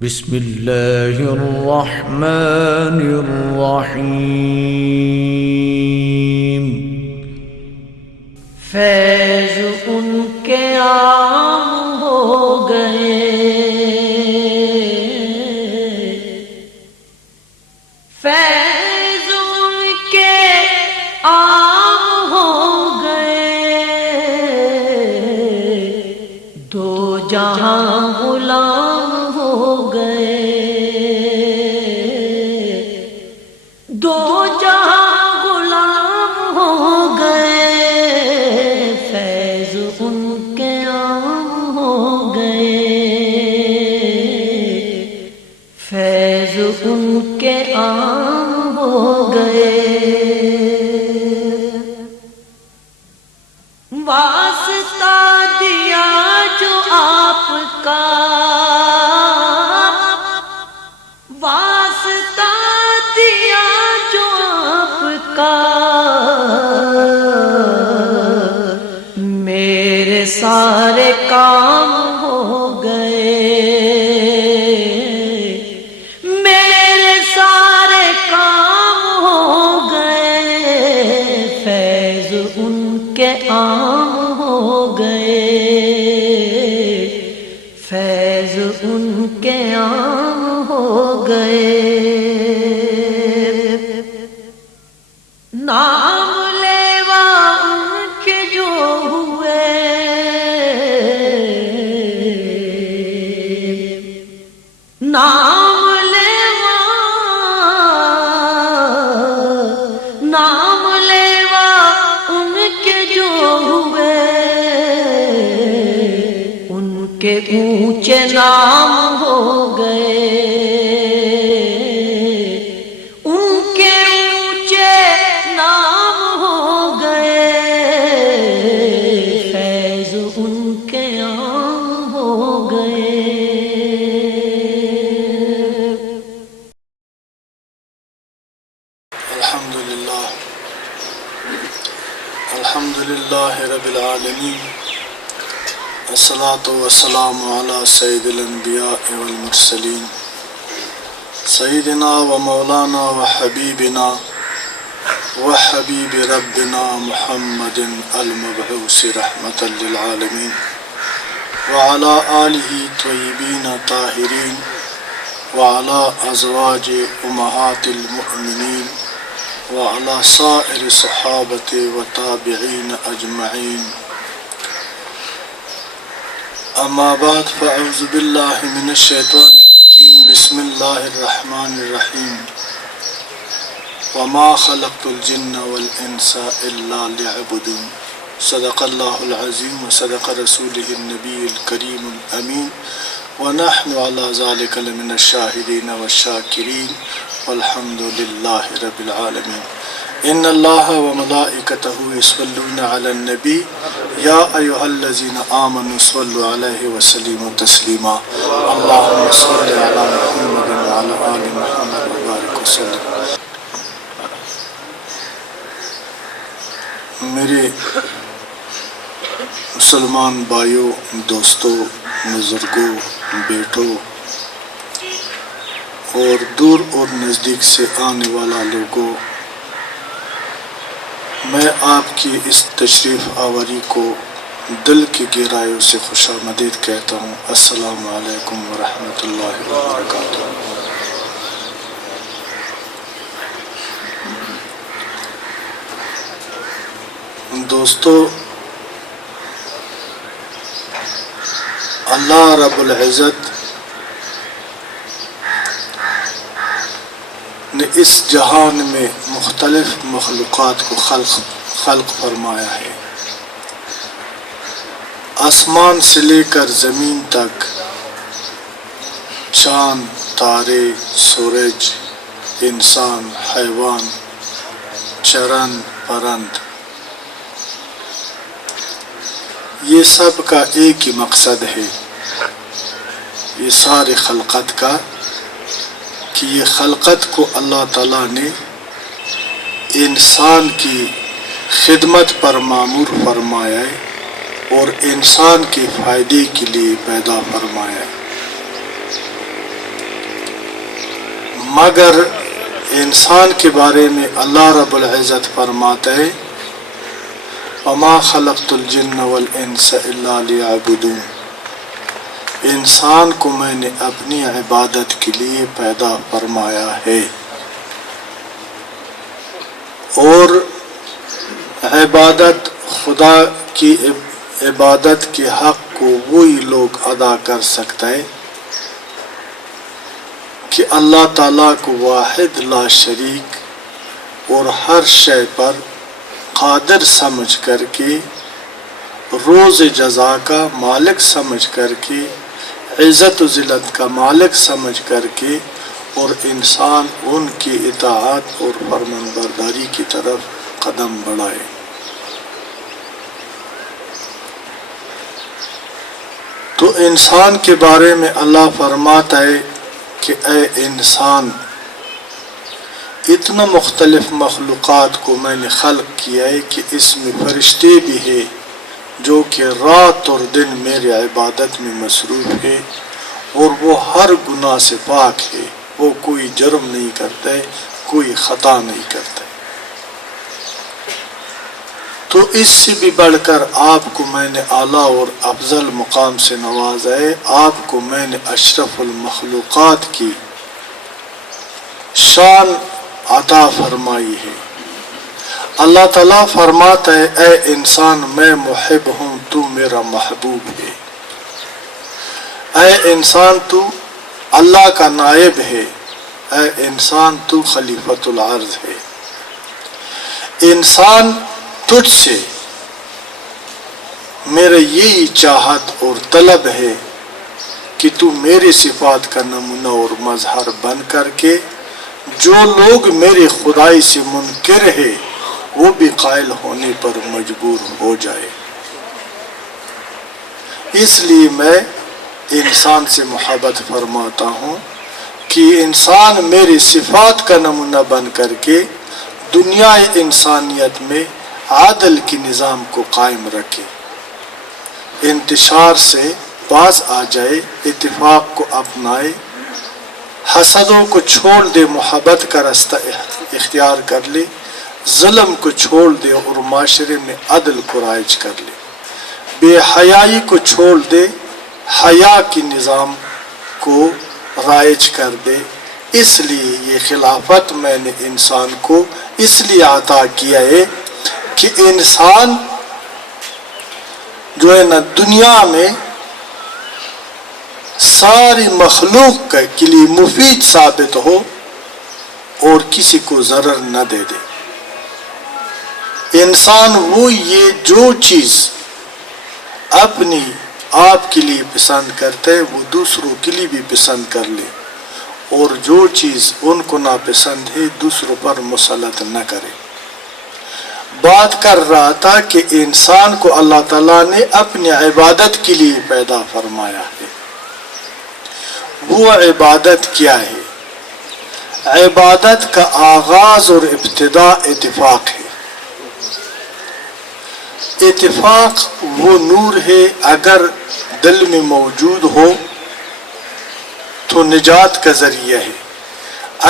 بسم اللہ الرحمن الرحیم۔ فیض ان کے عام ہو گئے، فیض ان کے عام ہو گئے، دو جہاں غلام ہو گئے، دو جہاں غلام ہو گئے، فیض ان کے عام ہو گئے، فیض ان کے عام ہو گئے۔ واسطہ دیا جو آپ کا، واسطہ دیا جو آپ کا، میرے سارے کام ہو گئے، میرے سارے کام ہو گئے، فیض ان کے عام ہو گئے، فیض ان کے عام ہو گئے۔ نام لیوا ان کے جو ہوئے، نام لیوا، نام لیوا ان کے جو ہوئے، ان کے اونچے نام ہو گئے، ان کے اونچے نام ہو گئے، فیض ان کے عام ہو گئے۔ الحمدللہ رب العالمین، الصلاۃ والسلام علی سید الانبیاء والمرسلین، سیدنا و مولانا و حبیبنا و حبیب ربنا محمد المبعوث رحمۃ للعالمین، وعلی آلہ طیبین طاہرین، وعلی ازواج امہات المؤمنین، وعلى سائر الصحابة والتابعين أجمعين، أما بعد، فأعوذ بالله من الشيطان الرجيم، بسم الله الرحمن الرحيم، وما خلقت الجن والإنس إلا ليعبدون، صدق الله العظيم وصدق رسوله النبي الكريم الأمين، ونحن على ذلك لمن الشاهدين والشاكرين، والحمد لله رب العالمين۔ ان الله وملائكته يصلون على النبي يا ايها الذين آمنوا صلوا عليه وسلموا تسليما، اللهم صل على محمد وعلى آل محمد وبارك وسلم۔ میرے مسلمان بھائیوں، دوستوں، بزرگوں، بیٹوں اور دور اور نزدیک سے آنے والا لوگوں، میں آپ کی اس تشریف آوری کو دل کی گہرائیوں سے خوش آمدید کہتا ہوں۔ السلام علیکم ورحمۃ اللہ وبرکاتہ۔ دوستو، اللہ رب العزت نے اس جہان میں مختلف مخلوقات کو خلق فرمایا ہے۔ آسمان سے لے کر زمین تک، چاند، تارے، سورج، انسان، حیوان، چرند، پرند، یہ سب کا ایک ہی مقصد ہے، یہ سارے خلقت کا، کہ یہ خلقت کو اللہ تعالیٰ نے انسان کی خدمت پر مامور فرمایا ہے اور انسان کے فائدے کے لیے پیدا فرمایا ہے۔ مگر انسان کے بارے میں اللہ رب العزت فرماتا ہے وما خلقت الجن والانس الا لیعبدون، انسان کو میں نے اپنی عبادت کے لیے پیدا فرمایا ہے، اور عبادت خدا کی عبادت کے حق کو وہی لوگ ادا کر سکتا ہے کہ اللہ تعالیٰ کو واحد لا شریک اور ہر شے پر قادر سمجھ کر کے، روز جزا کا مالک سمجھ کر کے، عزت و ذلت کا مالک سمجھ کر کے، اور انسان ان کی اطاعت اور فرمان برداری کی طرف قدم بڑھائے۔ تو انسان کے بارے میں اللہ فرماتا ہے کہ اے انسان، اتنا مختلف مخلوقات کو میں نے خلق کیا ہے کہ اس میں فرشتے بھی ہیں جو کہ رات اور دن میرے عبادت میں مصروف ہے، اور وہ ہر گناہ سے پاک ہے، وہ کوئی جرم نہیں کرتا ہے، کوئی خطا نہیں کرتا ہے۔ تو اس سے بھی بڑھ کر آپ کو میں نے اعلیٰ اور افضل مقام سے نوازا ہے، آپ کو میں نے اشرف المخلوقات کی شان عطا فرمائی ہے۔ اللہ تعالیٰ فرماتا ہے اے انسان میں محب ہوں، تو میرا محبوب ہے۔ اے انسان تو اللہ کا نائب ہے، اے انسان تو خلیفۃ الارض ہے۔ انسان تجھ سے میرے یہی چاہت اور طلب ہے کہ تو میری صفات کا نمونہ اور مظہر بن کر کے جو لوگ میری خدائی سے منکر ہے وہ بھی قائل ہونے پر مجبور ہو جائے۔ اس لیے میں انسان سے محبت فرماتا ہوں کہ انسان میری صفات کا نمونہ بن کر کے دنیا انسانیت میں عدل کی نظام کو قائم رکھے، انتشار سے باز آ جائے، اتفاق کو اپنائے، حسدوں کو چھوڑ دے، محبت کا راستہ اختیار کر لے، ظلم کو چھوڑ دے اور معاشرے میں عدل کو رائج کر لے، بے حیائی کو چھوڑ دے، حیا کی نظام کو رائج کر دے۔ اس لیے یہ خلافت میں نے انسان کو اس لیے عطا کیا ہے کہ انسان جو ہے نا دنیا میں ساری مخلوق کے لیے مفید ثابت ہو اور کسی کو ضرر نہ دے دے۔ انسان وہ یہ جو چیز اپنی آپ کے لیے پسند کرتا ہے وہ دوسروں کے لیے بھی پسند کر لے، اور جو چیز ان کو ناپسند ہے دوسروں پر مسلط نہ کرے۔ بات کر رہا تھا کہ انسان کو اللہ تعالیٰ نے اپنی عبادت کے لیے پیدا فرمایا ہے۔ وہ عبادت کیا ہے؟ عبادت کا آغاز اور ابتدا اتفاق ہے۔ اتفاق وہ نور ہے، اگر دل میں موجود ہو تو نجات کا ذریعہ ہے،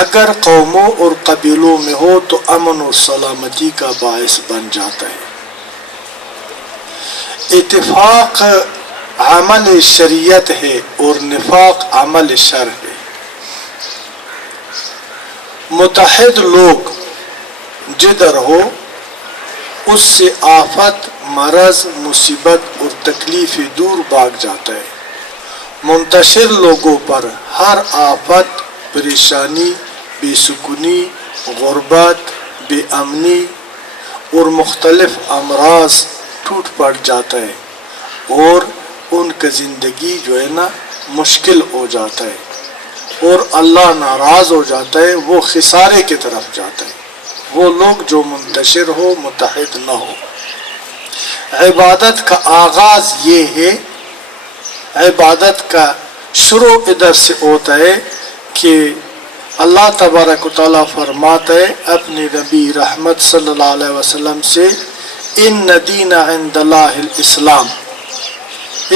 اگر قوموں اور قبیلوں میں ہو تو امن اور سلامتی کا باعث بن جاتا ہے۔ اتفاق عمل شریعت ہے اور نفاق عمل شر ہے۔ متحد لوگ جدھر ہو اس سے آفت، مرض، مصیبت اور تکلیف دور بھاگ جاتا ہے۔ منتشر لوگوں پر ہر آفت، پریشانی، بے سکونی، غربت، بے امنی اور مختلف امراض ٹوٹ پڑ جاتا ہے اور ان کا زندگی جو ہے نا مشکل ہو جاتا ہے اور اللہ ناراض ہو جاتا ہے، وہ خسارے کی طرف جاتا ہے۔ وہ لوگ جو منتشر ہو، متحد نہ ہو۔ عبادت کا آغاز یہ ہے، عبادت کا شروع ادھر سے ہوتا ہے کہ اللہ تبارک و تعالیٰ فرماتا ہے اپنے نبی رحمت صلی اللہ علیہ وسلم سے، ان دین عند اللہ الاسلام۔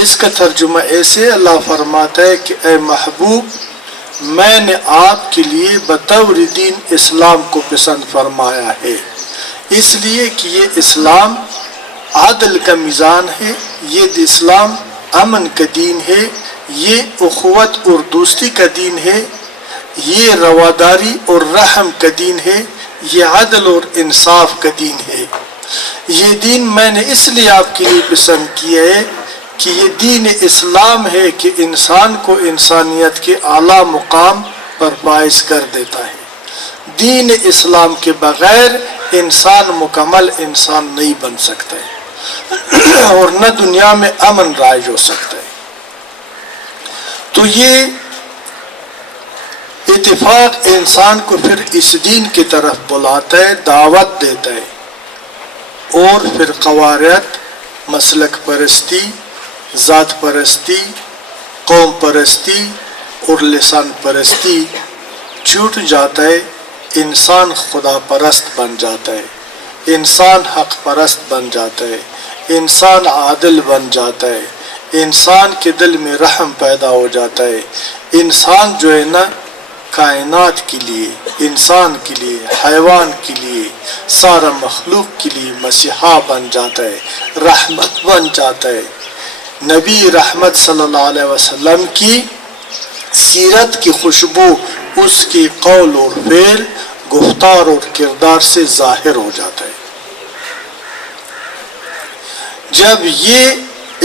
اس کا ترجمہ ایسے اللہ فرماتا ہے کہ اے محبوب، میں نے آپ کے لیے بطور دین اسلام کو پسند فرمایا ہے، اس لیے کہ یہ اسلام عدل کا میزان ہے، یہ اسلام امن کا دین ہے، یہ اخوت اور دوستی کا دین ہے، یہ رواداری اور رحم کا دین ہے، یہ عدل اور انصاف کا دین ہے۔ یہ دین میں نے اس لیے آپ کے لیے پسند کیا ہے کہ یہ دین اسلام ہے کہ انسان کو انسانیت کے اعلیٰ مقام پر فائز کر دیتا ہے۔ دین اسلام کے بغیر انسان مکمل انسان نہیں بن سکتا ہے اور نہ دنیا میں امن رائج ہو سکتا ہے۔ تو یہ اتفاق انسان کو پھر اس دین کی طرف بلاتا ہے، دعوت دیتا ہے، اور پھر قواریت، مسلک پرستی، ذات پرستی، قوم پرستی اور لسان پرستی چھوٹ جاتا ہے، انسان خدا پرست بن جاتا ہے، انسان حق پرست بن جاتا ہے، انسان عادل بن جاتا ہے، انسان کے دل میں رحم پیدا ہو جاتا ہے، انسان جو ہے نا کائنات کے لیے، انسان کے لیے، حیوان کے لیے، سارا مخلوق کے لیے مسیحا بن جاتا ہے، رحمت بن جاتا ہے۔ نبی رحمت صلی اللہ علیہ وسلم کی سیرت کی خوشبو اس کی قول اور فعل، گفتار اور کردار سے ظاہر ہو جاتا ہے۔ جب یہ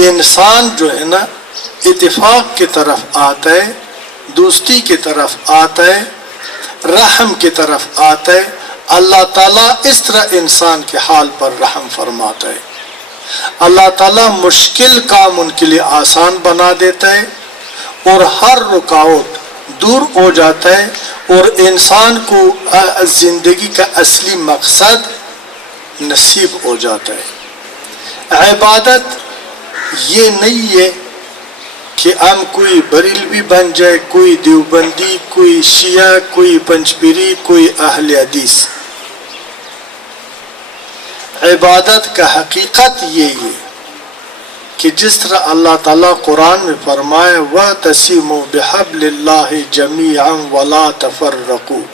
انسان جو ہے نا اتفاق کی طرف آتا ہے، دوستی کی طرف آتا ہے، رحم کی طرف آتا ہے، اللہ تعالیٰ اس طرح انسان کے حال پر رحم فرماتا ہے۔ اللہ تعالیٰ مشکل کام ان کے لیے آسان بنا دیتا ہے اور ہر رکاوٹ دور ہو جاتا ہے، اور انسان کو زندگی کا اصلی مقصد نصیب ہو جاتا ہے۔ عبادت یہ نہیں ہے کہ ہم کوئی بریلوی بن جائے، کوئی دیوبندی، کوئی شیعہ، کوئی پنجپیری، کوئی اہل حدیث۔ عبادت کا حقیقت یہ ہے کہ جس طرح اللہ تعالیٰ قرآن میں فرمائے وَاعْتَصِمُوا بِحَبْلِ اللَّهِ جَمِيعًا وَلَا تَفَرَّقُوا،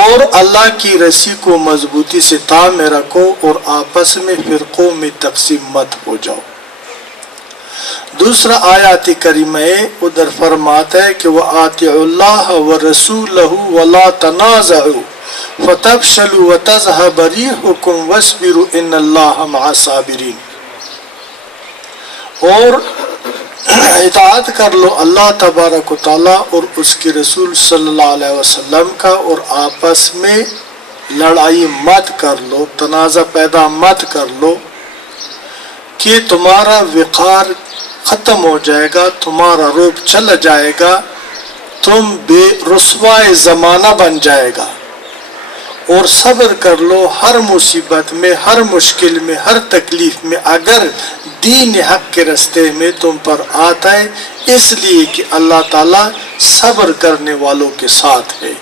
اور اللہ کی رسی کو مضبوطی سے تھام میں رکھو اور آپس میں فرقوں میں تقسیم مت ہو جاؤ۔ دوسرا آیات کریمہ ادھر فرماتا ہے کہ وَآتِعُوا اللَّهَ وَرَسُولَهُ وَلَا تَنَازَعُوا فَتَفْشَلُوا وَتَذْهَبَ رِيحُكُمْ وَاصْبِرُوا إِنَّ اللَّهَ مَعَ الصَّابِرِينَ، اور اطاعت کر لو اللہ تبارک و تعالیٰ اور اس کے رسول صلی اللہ علیہ وسلم کا، اور آپس میں لڑائی مت کر لو، تنازع پیدا مت کر لو، کہ تمہارا وقار ختم ہو جائے گا، تمہارا روب چلا جائے گا، تم بے رسوائے زمانہ بن جائے گا، اور صبر کر لو ہر مصیبت میں، ہر مشکل میں، ہر تکلیف میں، اگر دین حق کے راستے میں تم پر آتا ہے، اس لیے کہ اللہ تعالیٰ صبر کرنے والوں کے ساتھ ہے۔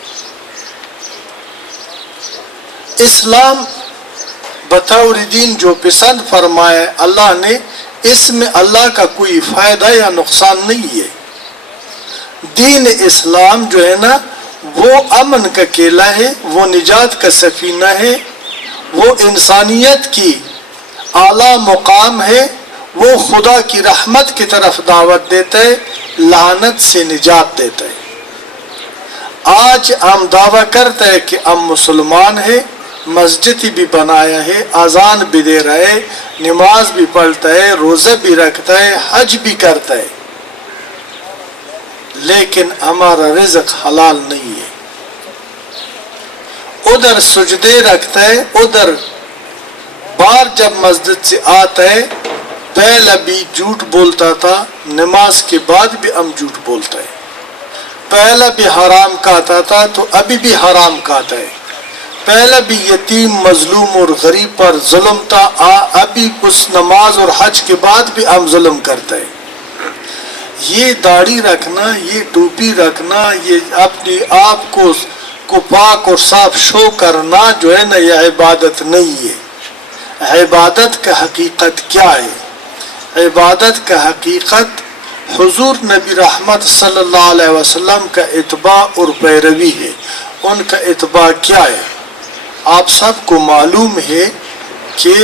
اسلام بطور دین جو پسند فرمایا اللہ نے، اس میں اللہ کا کوئی فائدہ یا نقصان نہیں ہے۔ دین اسلام جو ہے نا وہ امن کا کیلا ہے، وہ نجات کا سفینہ ہے، وہ انسانیت کی اعلیٰ مقام ہے، وہ خدا کی رحمت کی طرف دعوت دیتا ہے، لعنت سے نجات دیتا ہے۔ آج ہم دعویٰ کرتے ہیں کہ ہم مسلمان ہیں، مسجد بھی بنایا ہے، اذان بھی دے رہا ہے، نماز بھی پڑھتا ہے، روزہ بھی رکھتا ہے، حج بھی کرتا ہے، لیکن ہمارا رزق حلال نہیں ہے۔ ادھر سجدے رکھتا ہے، ادھر بار جب مسجد سے آتا ہے پہلا بھی جھوٹ بولتا تھا، نماز کے بعد بھی ہم جھوٹ بولتا ہے، پہلا بھی حرام کھاتا تھا تو ابھی بھی حرام کھاتا ہے، پہلا بھی یتیم مظلوم اور غریب پر ظلم تھا، ابھی اس نماز اور حج کے بعد بھی ہم ظلم کرتا ہے۔ یہ داڑھی رکھنا، یہ ٹوپی رکھنا، یہ اپنے آپ کو پاک اور صاف شو کرنا جو ہے نا، یہ عبادت نہیں ہے۔ عبادت کا حقیقت کیا ہے؟ عبادت کا حقیقت حضور نبی رحمت صلی اللہ علیہ وسلم کا اتباع اور پیروی ہے۔ ان کا اتباع کیا ہے؟ آپ سب کو معلوم ہے کہ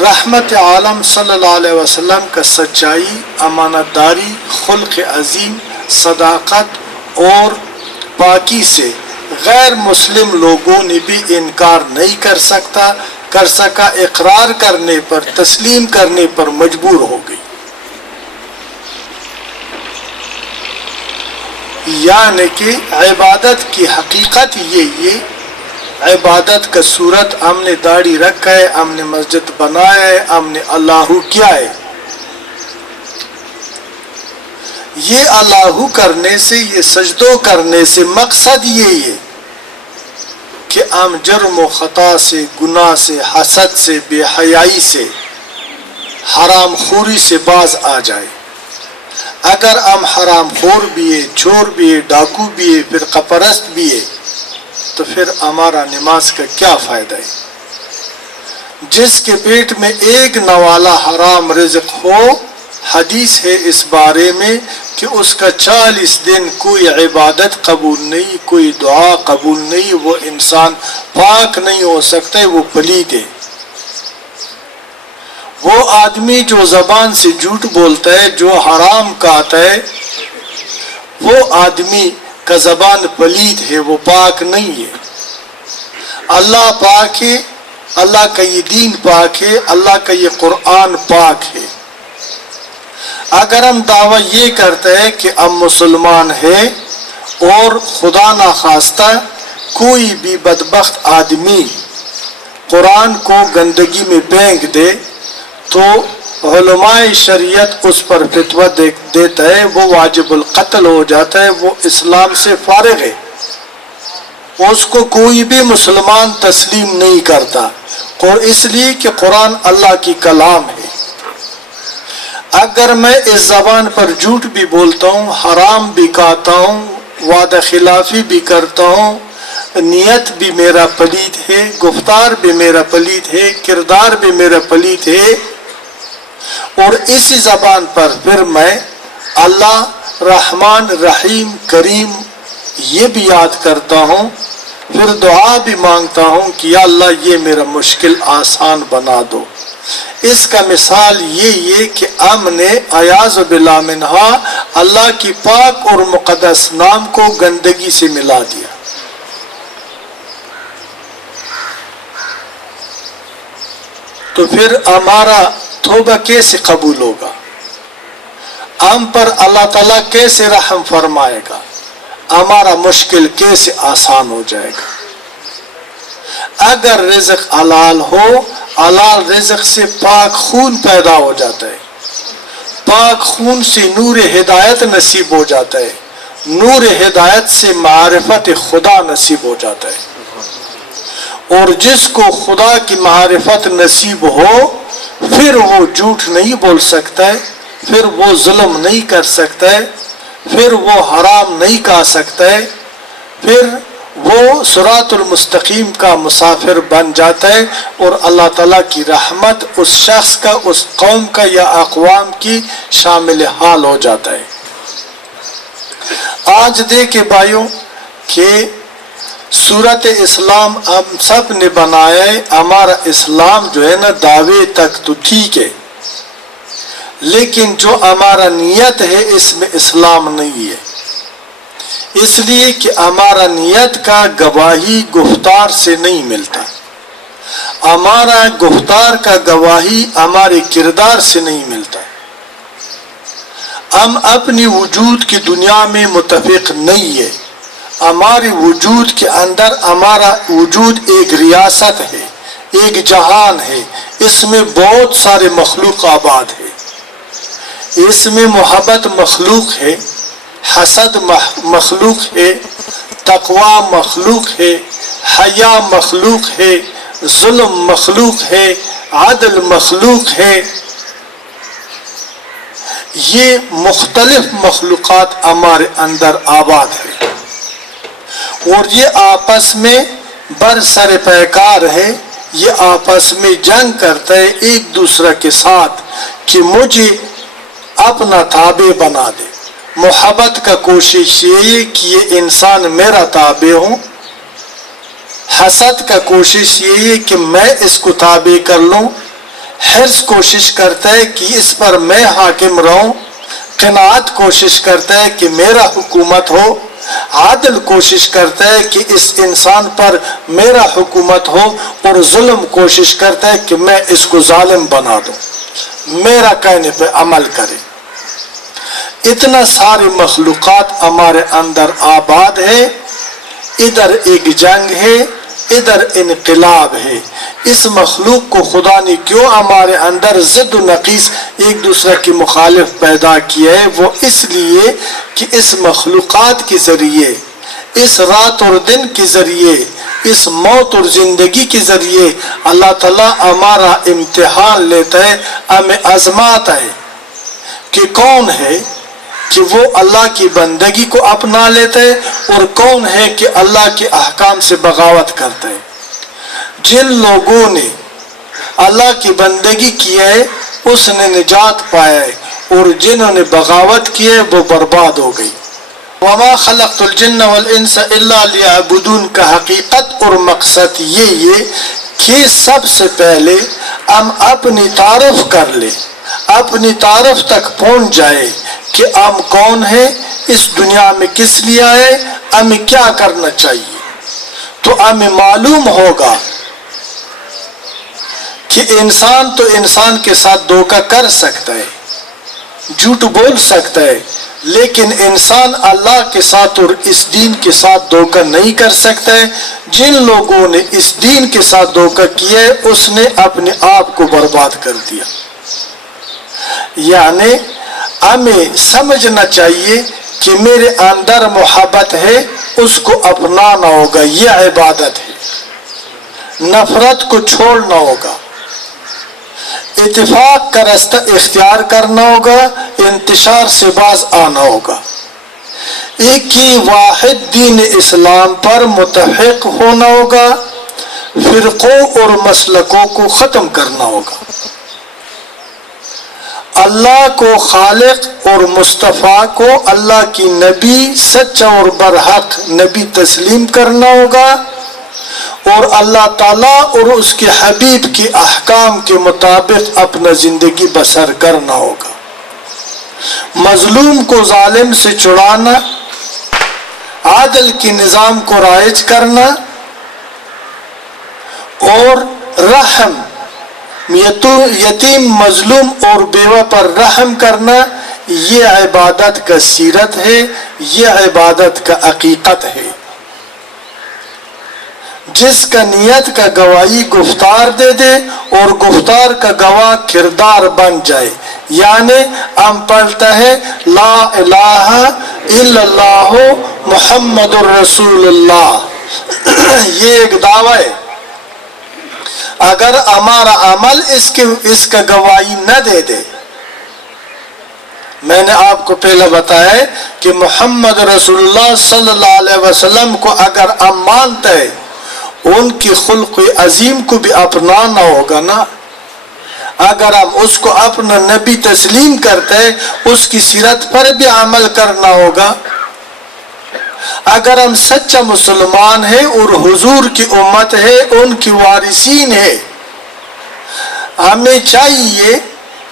رحمت عالم صلی اللہ علیہ وسلم کا سچائی، امانت داری، خلق عظیم، صداقت اور پاکی سے غیر مسلم لوگوں نے بھی انکار نہیں کر سکا، اقرار کرنے پر، تسلیم کرنے پر مجبور ہو گئی۔ یعنی کہ عبادت کی حقیقت یہ عبادت کا صورت ہم نے داڑھی رکھا ہے، ہم نے مسجد بنایا ہے، ہم نے اللہ کیا ہے، یہ اللہ کرنے سے، یہ سجدوں کرنے سے مقصد یہی ہے کہ ہم جرم و خطا سے، گناہ سے، حسد سے، بے حیائی سے، حرام خوری سے باز آ جائے۔ اگر ہم حرام خور بھی ہے، چور بھی ہے، ڈاکو بھی ہے، فرقہ پرست بھی ہے، تو پھر ہمارا نماز کا کیا فائدہ ہے؟ جس کے پیٹ میں ایک نوالا حرام رزق ہو، حدیث ہے اس بارے میں کہ اس کا 40 دن کوئی عبادت قبول نہیں، کوئی دعا قبول نہیں، وہ انسان پاک نہیں ہو سکتا، وہ پلید ہے۔ وہ آدمی جو زبان سے جھوٹ بولتا ہے، جو حرام کہتا ہے، وہ آدمی کا زبان پلید ہے، وہ پاک نہیں ہے۔ اللہ پاک ہے، اللہ کا یہ دین پاک ہے، اللہ کا یہ قرآن پاک ہے۔ اگر ہم دعویٰ یہ کرتے ہیں کہ ہم مسلمان ہیں اور خدا نخواستہ کوئی بھی بدبخت آدمی قرآن کو گندگی میں پھینک دے تو علماء شریعت اس پر فتویٰ دیتا ہے، وہ واجب القتل ہو جاتا ہے، وہ اسلام سے فارغ ہے، اس کو کوئی بھی مسلمان تسلیم نہیں کرتا، اور اس لیے کہ قرآن اللہ کی کلام ہے۔ اگر میں اس زبان پر جھوٹ بھی بولتا ہوں، حرام بھی کھاتا ہوں، وعدہ خلافی بھی کرتا ہوں، نیت بھی میرا پلید ہے، گفتار بھی میرا پلید ہے، کردار بھی میرا پلید ہے، اور اسی زبان پر پھر میں اللہ رحمان رحیم کریم یہ بھی یاد کرتا ہوں، پھر دعا بھی مانگتا ہوں کہ یا اللہ یہ میرا مشکل آسان بنا دو۔ اس کا مثال یہ کہ ہم نے اعاذ باللہ منہا اللہ کی پاک اور مقدس نام کو گندگی سے ملا دیا۔ تو پھر ہمارا توبہ کیسے قبول ہوگا؟ ہم پر اللہ تعالیٰ کیسے رحم فرمائے گا؟ ہمارا مشکل کیسے آسان ہو جائے گا؟ اگر رزق حلال ہو، حلال رزق سے پاک خون پیدا ہو جاتا ہے، پاک خون سے نور ہدایت نصیب ہو جاتا ہے، نور ہدایت سے معرفت خدا نصیب ہو جاتا ہے، اور جس کو خدا کی معرفت نصیب ہو پھر وہ جھوٹ نہیں بول سکتا ہے، پھر وہ ظلم نہیں کر سکتا ہے، پھر وہ حرام نہیں کھا سکتا ہے، پھر وہ صراط المستقیم کا مسافر بن جاتا ہے، اور اللہ تعالیٰ کی رحمت اس شخص کا، اس قوم کا یا اقوام کی شامل حال ہو جاتا ہے۔ آج دیکھیں بھائیوں کہ صورت اسلام ہم سب نے بنایا ہے، ہمارا اسلام جو ہے نا دعوے تک تو ٹھیک ہے، لیکن جو ہمارا نیت ہے اس میں اسلام نہیں ہے، اس لیے کہ ہمارا نیت کا گواہی گفتار سے نہیں ملتا، ہمارا گفتار کا گواہی ہمارے کردار سے نہیں ملتا، ہم اپنی وجود کی دنیا میں متفق نہیں ہے، ہمارے وجود کے اندر ہمارا وجود ایک ریاست ہے، ایک جہان ہے، اس میں بہت سارے مخلوق آباد ہے، اس میں محبت مخلوق ہے، حسد مخلوق ہے، تقوی مخلوق ہے، حیا مخلوق ہے، ظلم مخلوق ہے، عدل مخلوق ہے، یہ مختلف مخلوقات ہمارے اندر آباد ہے، اور یہ آپس میں برسر پیکار ہے، یہ آپس میں جنگ کرتا ہے ایک دوسرے کے ساتھ کہ مجھے اپنا تابع بنا دے. محبت کا کوشش یہ کہ یہ انسان میرا تابع ہوں. حسد کا کوشش یہ ہے کہ میں اس کو تابع کر لوں. حرص کوشش کرتا ہے کہ اس پر میں حاکم رہوں. قناعت کوشش کرتا ہے کہ میرا حکومت ہو. عادل کوشش کرتا ہے کہ اس انسان پر میرا حکومت ہو. اور ظلم کوشش کرتا ہے کہ میں اس کو ظالم بنا دوں, میرا کہنے پہ عمل کرے. اتنا ساری مخلوقات ہمارے اندر آباد ہے. ادھر ایک جنگ ہے, ادھر انقلاب ہے. اس مخلوق کو خدا نے کیوں ہمارے اندر ضد و نقیص ایک دوسرے کی مخالف پیدا کیا ہے؟ وہ اس لیے کہ اس مخلوقات کے ذریعے, اس رات اور دن کے ذریعے, اس موت اور زندگی کے ذریعے اللہ تعالیٰ ہمارا امتحان لیتا ہے, ہمیں آزماتا ہے کہ کون ہے کہ وہ اللہ کی بندگی کو اپنا لیتا ہے اور کون ہے کہ اللہ کے احکام سے بغاوت کرتا ہے. جن لوگوں نے اللہ کی بندگی کی ہے اس نے نجات پایا ہے, اور جنہوں نے بغاوت کی ہے وہ برباد ہو گئی. وما خلقت الجن والانس الا لیعبدون کا حقیقت اور مقصد یہ کہ سب سے پہلے ہم اپنی تعارف کر لیں, اپنی تعارف تک پہنچ جائے کہ ہم کون ہیں, اس دنیا میں کس لیے آئے, ہمیں کیا کرنا چاہیے. تو ہمیں معلوم ہوگا کہ انسان تو انسان کے ساتھ دھوکہ کر سکتا ہے, جھوٹ بول سکتا ہے, لیکن انسان اللہ کے ساتھ اور اس دین کے ساتھ دھوکہ نہیں کر سکتا ہے. جن لوگوں نے اس دین کے ساتھ دھوکہ کیا ہے اس نے اپنے آپ کو برباد کر دیا. یعنی ہمیں سمجھنا چاہیے کہ میرے اندر محبت ہے, اس کو اپنانا ہوگا, یہ عبادت ہے. نفرت کو چھوڑنا ہوگا, اتفاق کا راستہ اختیار کرنا ہوگا, انتشار سے باز آنا ہوگا. ایک ہی واحد دین اسلام پر متفق ہونا ہوگا, فرقوں اور مسلکوں کو ختم کرنا ہوگا. اللہ کو خالق اور مصطفیٰ کو اللہ کی نبی سچا اور برحق نبی تسلیم کرنا ہوگا, اور اللہ تعالیٰ اور اس کے حبیب کے احکام کے مطابق اپنا زندگی بسر کرنا ہوگا. مظلوم کو ظالم سے چھڑانا, عادل کے نظام کو رائج کرنا, اور رحم یتیم مظلوم اور بیوہ پر رحم کرنا, یہ عبادت کا سیرت ہے, یہ عبادت کا حقیقت ہے. جس کا نیت کا گواہی گفتار دے دے اور گفتار کا گواہ کردار بن جائے. یعنی ہم پڑھتا ہے لا الہ الا اللہ محمد الرسول اللہ, یہ ایک دعویٰ ہے. اگر ہمارا عمل اس کا گواہی نہ دے دے, میں نے آپ کو پہلے بتایا ہے کہ محمد رسول اللہ صلی اللہ علیہ وسلم کو اگر ہم مانتے ہیں, ان کی خلق عظیم کو بھی اپنانا ہوگا نا. اگر ہم اس کو اپنا نبی تسلیم کرتے ہیں, اس کی سیرت پر بھی عمل کرنا ہوگا. اگر ہم سچا مسلمان ہیں اور حضور کی امت ہے, ان کی وارثین ہے, ہمیں چاہیے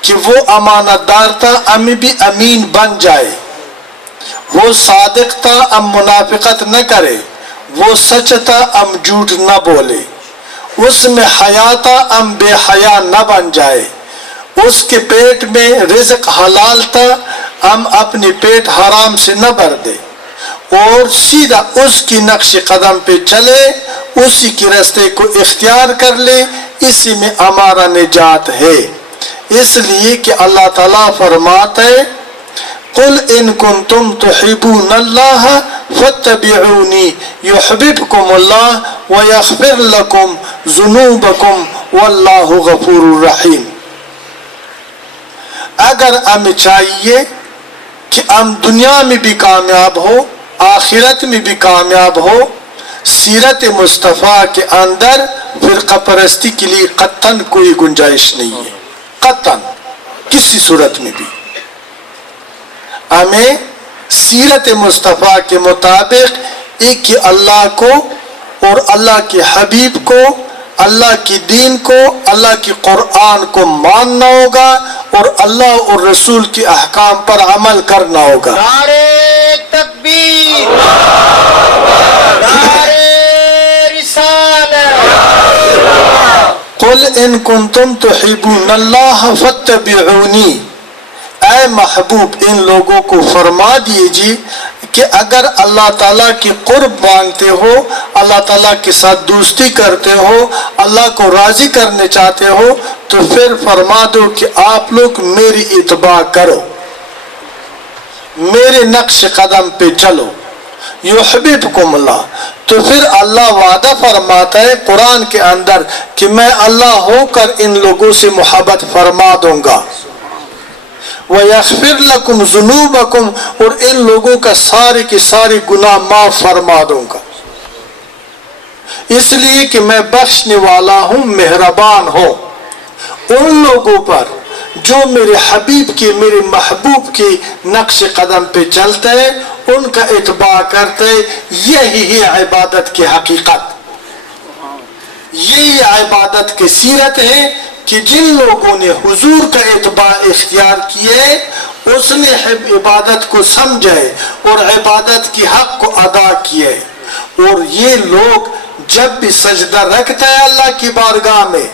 کہ وہ امانت دار تھا, ہمیں بھی امین بن جائے. وہ صادق تھا, ہم منافقت نہ کرے. وہ سچ تھا, ہم جھوٹ نہ بولے. اس میں حیا تھا, ہم بے حیا نہ بن جائے. اس کے پیٹ میں رزق حلال تھا, ہم اپنے پیٹ حرام سے نہ بھر دے, اور سیدھا اس کی نقش قدم پہ چلے, اسی کے راستے کو اختیار کر لے. اسی میں ہمارا نجات ہے. اس لیے کہ اللہ تعالیٰ فرماتا ہے قل ان کنتم تحبون اللہ فاتبعونی یحببکم اللہ ویغفر لکم ذنوبکم واللہ غفور الرحیم. اگر ہمیں چاہیے کہ ہم دنیا میں بھی کامیاب ہو, آخرت میں بھی کامیاب ہو, سیرت مصطفیٰ کے اندر فرقہ پرستی کے لیے قطعاً کوئی گنجائش نہیں ہے, قطعاً کسی صورت میں بھی. ہمیں سیرت مصطفیٰ کے مطابق ایک ہی اللہ کو اور اللہ کے حبیب کو، اللہ کی دین کو، اللہ کی قرآن کو ماننا ہوگا اور اللہ اور رسول کے احکام پر عمل کرنا ہوگا۔ نعرے تکبیر، نعرے رسالت۔ قل ان کنتم تحبون اللہ فاتبعونی، اے محبوب ان لوگوں کو فرما دیجیے کہ اگر اللہ تعالیٰ کی قرب مانگتے ہو، اللہ تعالیٰ کے ساتھ دوستی کرتے ہو، اللہ کو راضی کرنے چاہتے ہو، تو پھر فرما دو کہ آپ لوگ میری اتباع کرو، میرے نقش قدم پہ چلو، یحببکم اللہ۔ تو پھر اللہ وعدہ فرماتا ہے قرآن کے اندر کہ میں اللہ ہو کر ان لوگوں سے محبت فرما دوں گا، وَيَغْفِرْ لَكُمْ ذُنُوبَكُمْ، اور ان لوگوں کا سارے کے سارے گناہ معاف فرما دوں گا، اس لیے کہ میں بخشنے والا ہوں، مہربان ہوں ان لوگوں پر جو میرے حبیب کے، میرے محبوب کے نقش قدم پہ چلتے ہیں، ان کا اتباع کرتے ہیں۔ یہی ہے عبادت کی حقیقت، یہی عبادت کی سیرت ہے کہ جن لوگوں نے حضور کا اتباع اختیار کیے، اس نے عبادت کو سمجھے اور عبادت کی حق کو ادا کیے، اور یہ لوگ جب بھی سجدہ رکھتا ہے اللہ کی بارگاہ میں،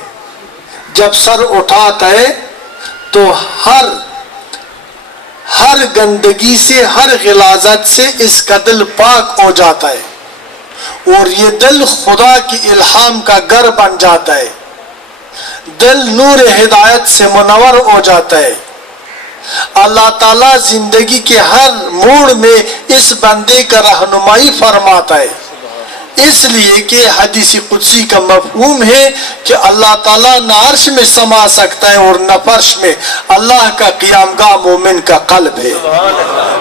جب سر اٹھاتا ہے تو ہر گندگی سے، ہر غلاظت سے اس کا دل پاک ہو جاتا ہے، اور یہ دل خدا کی الہام کا گھر بن جاتا ہے، دل نور ہدایت سے منور ہو جاتا ہے۔ اللہ تعالیٰ زندگی کے ہر موڑ میں اس بندے کا رہنمائی فرماتا ہے، اس لیے کہ حدیث قدسی کا مفہوم ہے کہ اللہ تعالیٰ نہ عرش میں سما سکتا ہے اور نہ فرش میں۔ اللہ کا قیام گاہ مومن کا قلب ہے۔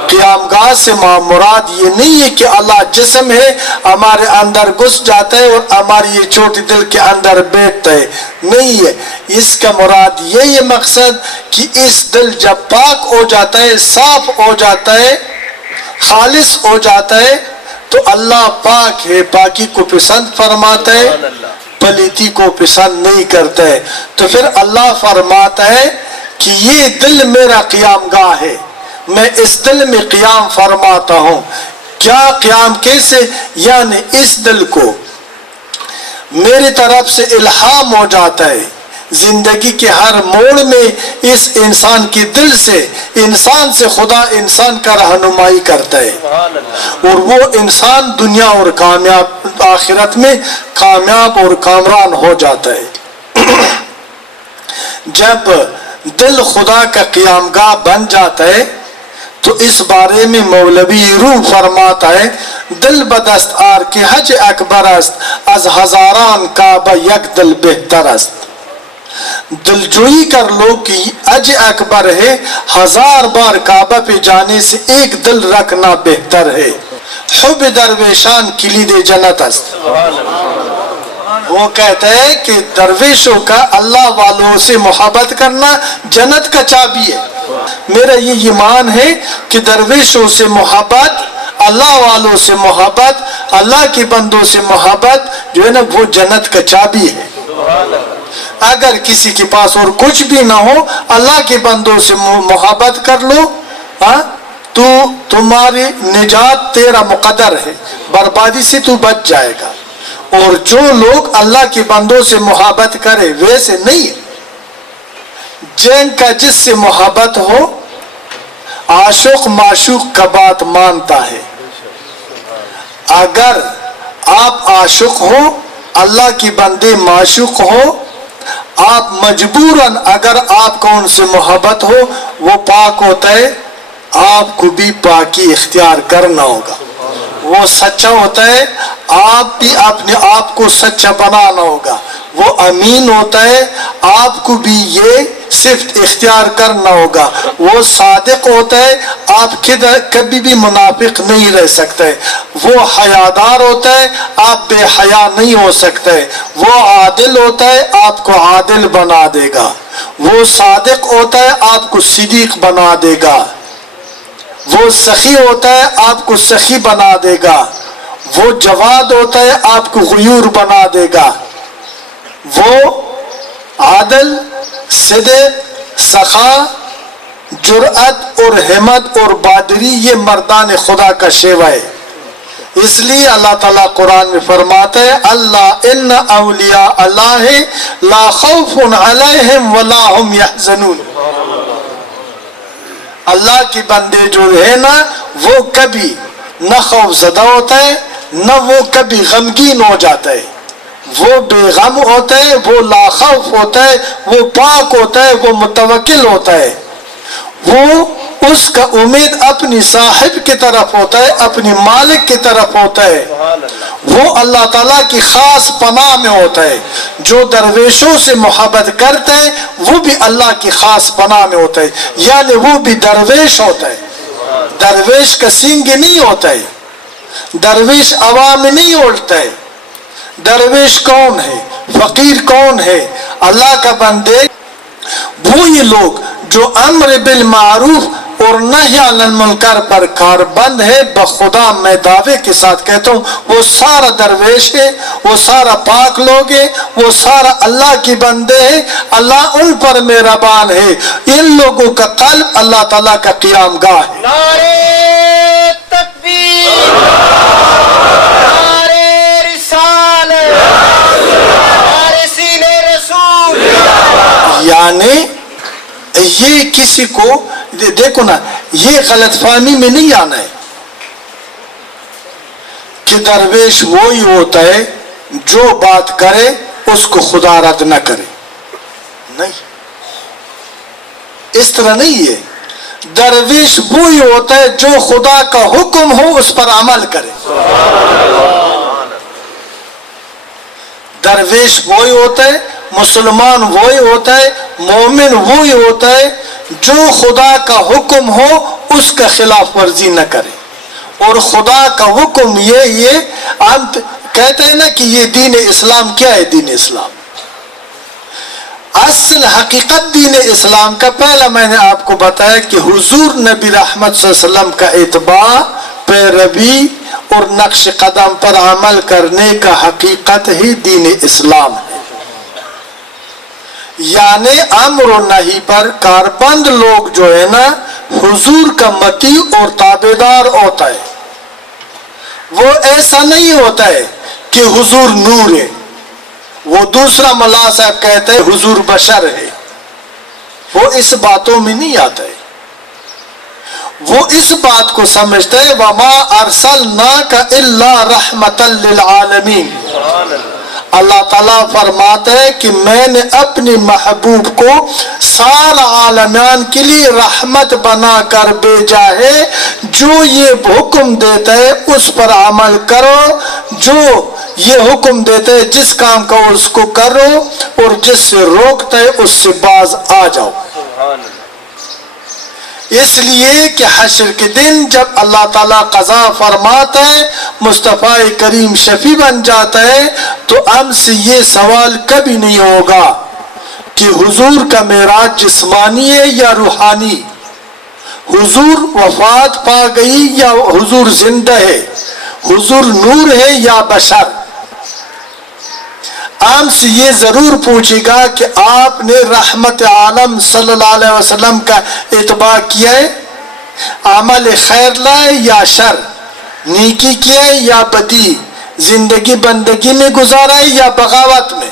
قیام گاہ سے مراد یہ نہیں ہے کہ اللہ جسم ہے، ہمارے اندر گھس جاتا ہے اور ہماری یہ چھوٹی دل کے اندر بیٹھتا ہے، نہیں ہے۔ اس کا مراد یہ مقصد کہ اس دل جب پاک ہو جاتا ہے، صاف ہو جاتا ہے، خالص ہو جاتا ہے، تو اللہ پاک ہے، پاکی کو پسند فرماتا ہے، پلیتی کو پسند نہیں کرتا ہے۔ تو پھر اللہ فرماتا ہے کہ یہ دل میرا قیام گاہ ہے، میں اس دل میں قیام فرماتا ہوں۔ کیا قیام کیسے؟ یعنی اس دل کو میری طرف سے الہام ہو جاتا ہے، زندگی کے ہر موڑ میں اس انسان کے دل سے، انسان سے خدا انسان کا رہنمائی کرتا ہے، اور وہ انسان دنیا اور کامیاب، آخرت میں کامیاب اور کامران ہو جاتا ہے۔ جب دل خدا کا قیام گاہ بن جاتا ہے تو اس بارے میں مولوی روح فرماتا ہے، دل بدست آر کے حج اکبر است، از ہزاران کعبہ یک دل بہتر است۔ دلجوئی کر لو کہ حج اکبر ہے، 1000 بار کعبہ پہ جانے سے ایک دل رکھنا بہتر ہے۔ حب درویشان کلید جنت است۔ وہ کہتا ہے کہ درویشوں کا اللہ والوں سے محبت کرنا جنت کا چابی ہے۔ میرا یہ ایمان ہے کہ درویشوں سے محبت، اللہ والوں سے محبت، اللہ کے بندوں سے محبت جو ہے نا، وہ جنت کا چابی ہے۔ اگر کسی کے پاس اور کچھ بھی نہ ہو، اللہ کے بندوں سے محبت کر لو، تو تمہاری نجات تیرا مقدر ہے، بربادی سے تو بچ جائے گا۔ اور جو لوگ اللہ کے بندوں سے محبت کرے ویسے نہیں، جن کا جس سے محبت ہو، عاشق معشوق کا بات مانتا ہے۔ اگر آپ عاشق ہو، اللہ کی بندے معشوق ہو، آپ مجبوراً اگر آپ کو ان سے محبت ہو، وہ پاک ہوتا ہے، آپ کو بھی پاکی اختیار کرنا ہوگا۔ وہ سچا ہوتا ہے، آپ بھی اپنے آپ کو سچا بنانا ہوگا۔ وہ امین ہوتا ہے، آپ کو بھی یہ صفت اختیار کرنا ہوگا۔ وہ صادق ہوتا ہے، آپ کبھی بھی منافق نہیں رہ سکتے۔ وہ حیادار ہوتا ہے، آپ بے حیا نہیں ہو سکتے۔ وہ عادل ہوتا ہے، آپ کو عادل بنا دے گا۔ وہ صادق ہوتا ہے، آپ کو صدیق بنا دے گا۔ وہ سخی ہوتا ہے آپ کو سخی بنا دے گا، وہ جواد ہوتا ہے آپ کو غیور بنا دے گا، وہ عادل، صدق، سخا، جرأت اور ہمت اور بہادری یہ مردان خدا کا شیوا ہے۔ اس لیے اللہ تعالیٰ قرآن میں فرماتا ہے اللہ ان اولیاء اللہ لا خوف علیہم ولا هم یحزنون، اللہ کے بندے جو ہے نا وہ کبھی نہ خوف زدہ ہوتا ہے نہ وہ کبھی غمگین ہو جاتا ہے، وہ بے غم ہوتا ہے، وہ لا خوف ہوتا ہے، وہ پاک ہوتا ہے، وہ متوکل ہوتا ہے، وہ اس کا امید اپنی صاحب کی طرف ہوتا ہے، اپنی مالک کی طرف ہوتا ہے، وہ اللہ تعالیٰ کی خاص پناہ میں ہوتا ہے۔ جو درویشوں سے محبت کرتا ہے وہ بھی اللہ کی خاص پناہ میں ہوتا ہے، یعنی وہ بھی درویش ہوتا ہے، درویش کا سینگ نہیں ہوتا ہے، درویش عوام نہیں اڑتا ہے۔ درویش کون ہے؟ فقیر کون ہے؟ اللہ کا بندے وہ یہ لوگ جو امر بالمعروف اور نہی عن المنکر پر کاربند ہے، بخدا میں دعوے کے ساتھ کہتا ہوں وہ سارا درویش ہے، وہ سارا پاک لوگ ہے، وہ سارا اللہ کی بندے ہیں، اللہ ان پر مہربان ہے، ان لوگوں کا قلب اللہ تعالیٰ کا قیام گاہ ہے۔ نعرے تکبیر، نعرے رسالت، نعرے سینے رسول۔ یعنی یہ کسی کو دیکھو نا، یہ غلط فہمی میں نہیں آنا ہے کہ درویش وہی ہوتا ہے جو بات کرے اس کو خدا رد نہ کرے، نہیں، اس طرح نہیں ہے۔ درویش وہی ہوتا ہے جو خدا کا حکم ہو اس پر عمل کرے۔ درویش وہی ہوتا ہے، مسلمان وہی ہوتا ہے، مومن وہی ہوتا ہے جو خدا کا حکم ہو اس کا خلاف ورزی نہ کرے۔ اور خدا کا حکم یہ ہم کہتے ہیں نا کہ یہ دین اسلام کیا ہے؟ دین اسلام اصل حقیقت دین اسلام کا پہلا میں نے آپ کو بتایا کہ حضور نبی رحمت صلی اللہ علیہ وسلم کا اتباع، پیروی اور نقش قدم پر عمل کرنے کا حقیقت ہی دین اسلام ہے۔ یعنی امر و نہی پر کاربند لوگ جو ہے نا حضور کا مطیع اور تابعدار ہوتا ہے۔ وہ ایسا نہیں ہوتا ہے کہ حضور نور ہے، وہ دوسرا ملا صاحب کہتے ہیں حضور بشر ہے، وہ اس باتوں میں نہیں آتا ہے، وہ اس بات کو سمجھتا ہے وَمَا أَرْسَلْنَاكَ إِلَّا رَحْمَةً لِلْعَالَمِينَ۔ اللہ تعالیٰ فرماتا ہے کہ میں نے اپنی محبوب کو سارا عالمان کے لیے رحمت بنا کر بھیجا ہے، جو یہ حکم دیتا ہے اس پر عمل کرو، جو یہ حکم دیتا ہے جس کام کا اس کو کرو، اور جس سے روکتا ہے اس سے باز آ جاؤ۔ اس لیے کہ حشر کے دن جب اللہ تعالیٰ قضا فرماتا ہے، مصطفیٰ کریم شفیع بن جاتا ہے، تو ہم سے یہ سوال کبھی نہیں ہوگا کہ حضور کا معراج جسمانی ہے یا روحانی، حضور وفات پا گئی یا حضور زندہ ہے، حضور نور ہے یا بشر۔ ہم سے یہ ضرور پوچھے گا کہ آپ نے رحمت عالم صلی اللہ علیہ وسلم کا اتباع کیا ہے، عمل خیر لائے یا شر، نیکی کیا ہے یا بدی، زندگی بندگی میں گزارا ہے یا بغاوت میں۔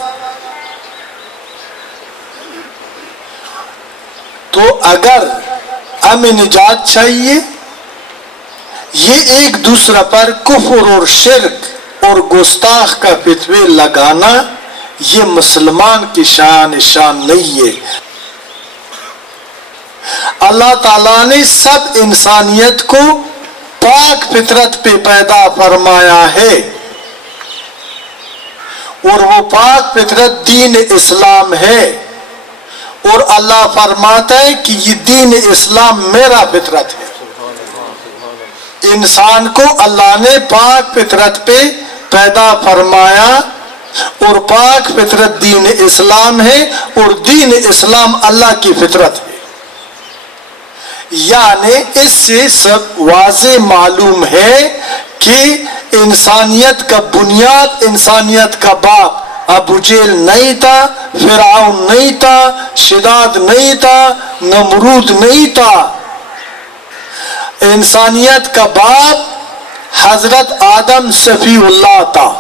تو اگر ہمیں نجات چاہیے، یہ ایک دوسرے پر کفر اور شرک اور گستاخ کا فتوے لگانا یہ مسلمان کی شان نہیں ہے۔ اللہ تعالیٰ نے سب انسانیت کو پاک فطرت پہ پیدا فرمایا ہے، اور وہ پاک فطرت دین اسلام ہے، اور اللہ فرماتا ہے کہ یہ دین اسلام میرا فطرت ہے۔ انسان کو اللہ نے پاک فطرت پہ پیدا فرمایا، اور پاک فطرت دین اسلام ہے، اور دین اسلام اللہ کی فطرت ہے۔ یعنی اس سے سب واضح معلوم ہے کہ انسانیت کا بنیاد، انسانیت کا باپ ابو جہل نہیں تھا، فرعون نہیں تھا، شداد نہیں تھا، نمرود نہیں تھا. انسانیت کا باپ حضرت آدم صفی اللہ تھا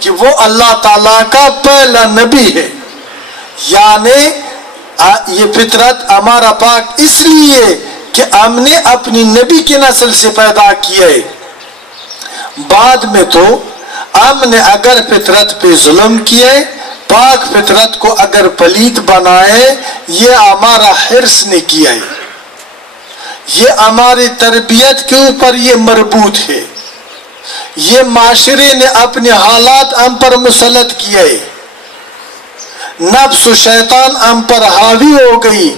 کہ وہ اللہ تعالیٰ کا پہلا نبی ہے. یعنی یہ فطرت ہمارا پاک اس لیے کہ ہم نے اپنی نبی کی نسل سے پیدا کیے. بعد میں تو ہم نے اگر فطرت پہ ظلم کیے، پاک فطرت کو اگر پلید بنائے، یہ ہمارا حرص نے کیا ہے، یہ ہماری تربیت کے اوپر یہ مربوط ہے، یہ معاشرے نے اپنے حالات ہم پر مسلط کیے، نفس و شیطان ہم پر حاوی ہو گئی،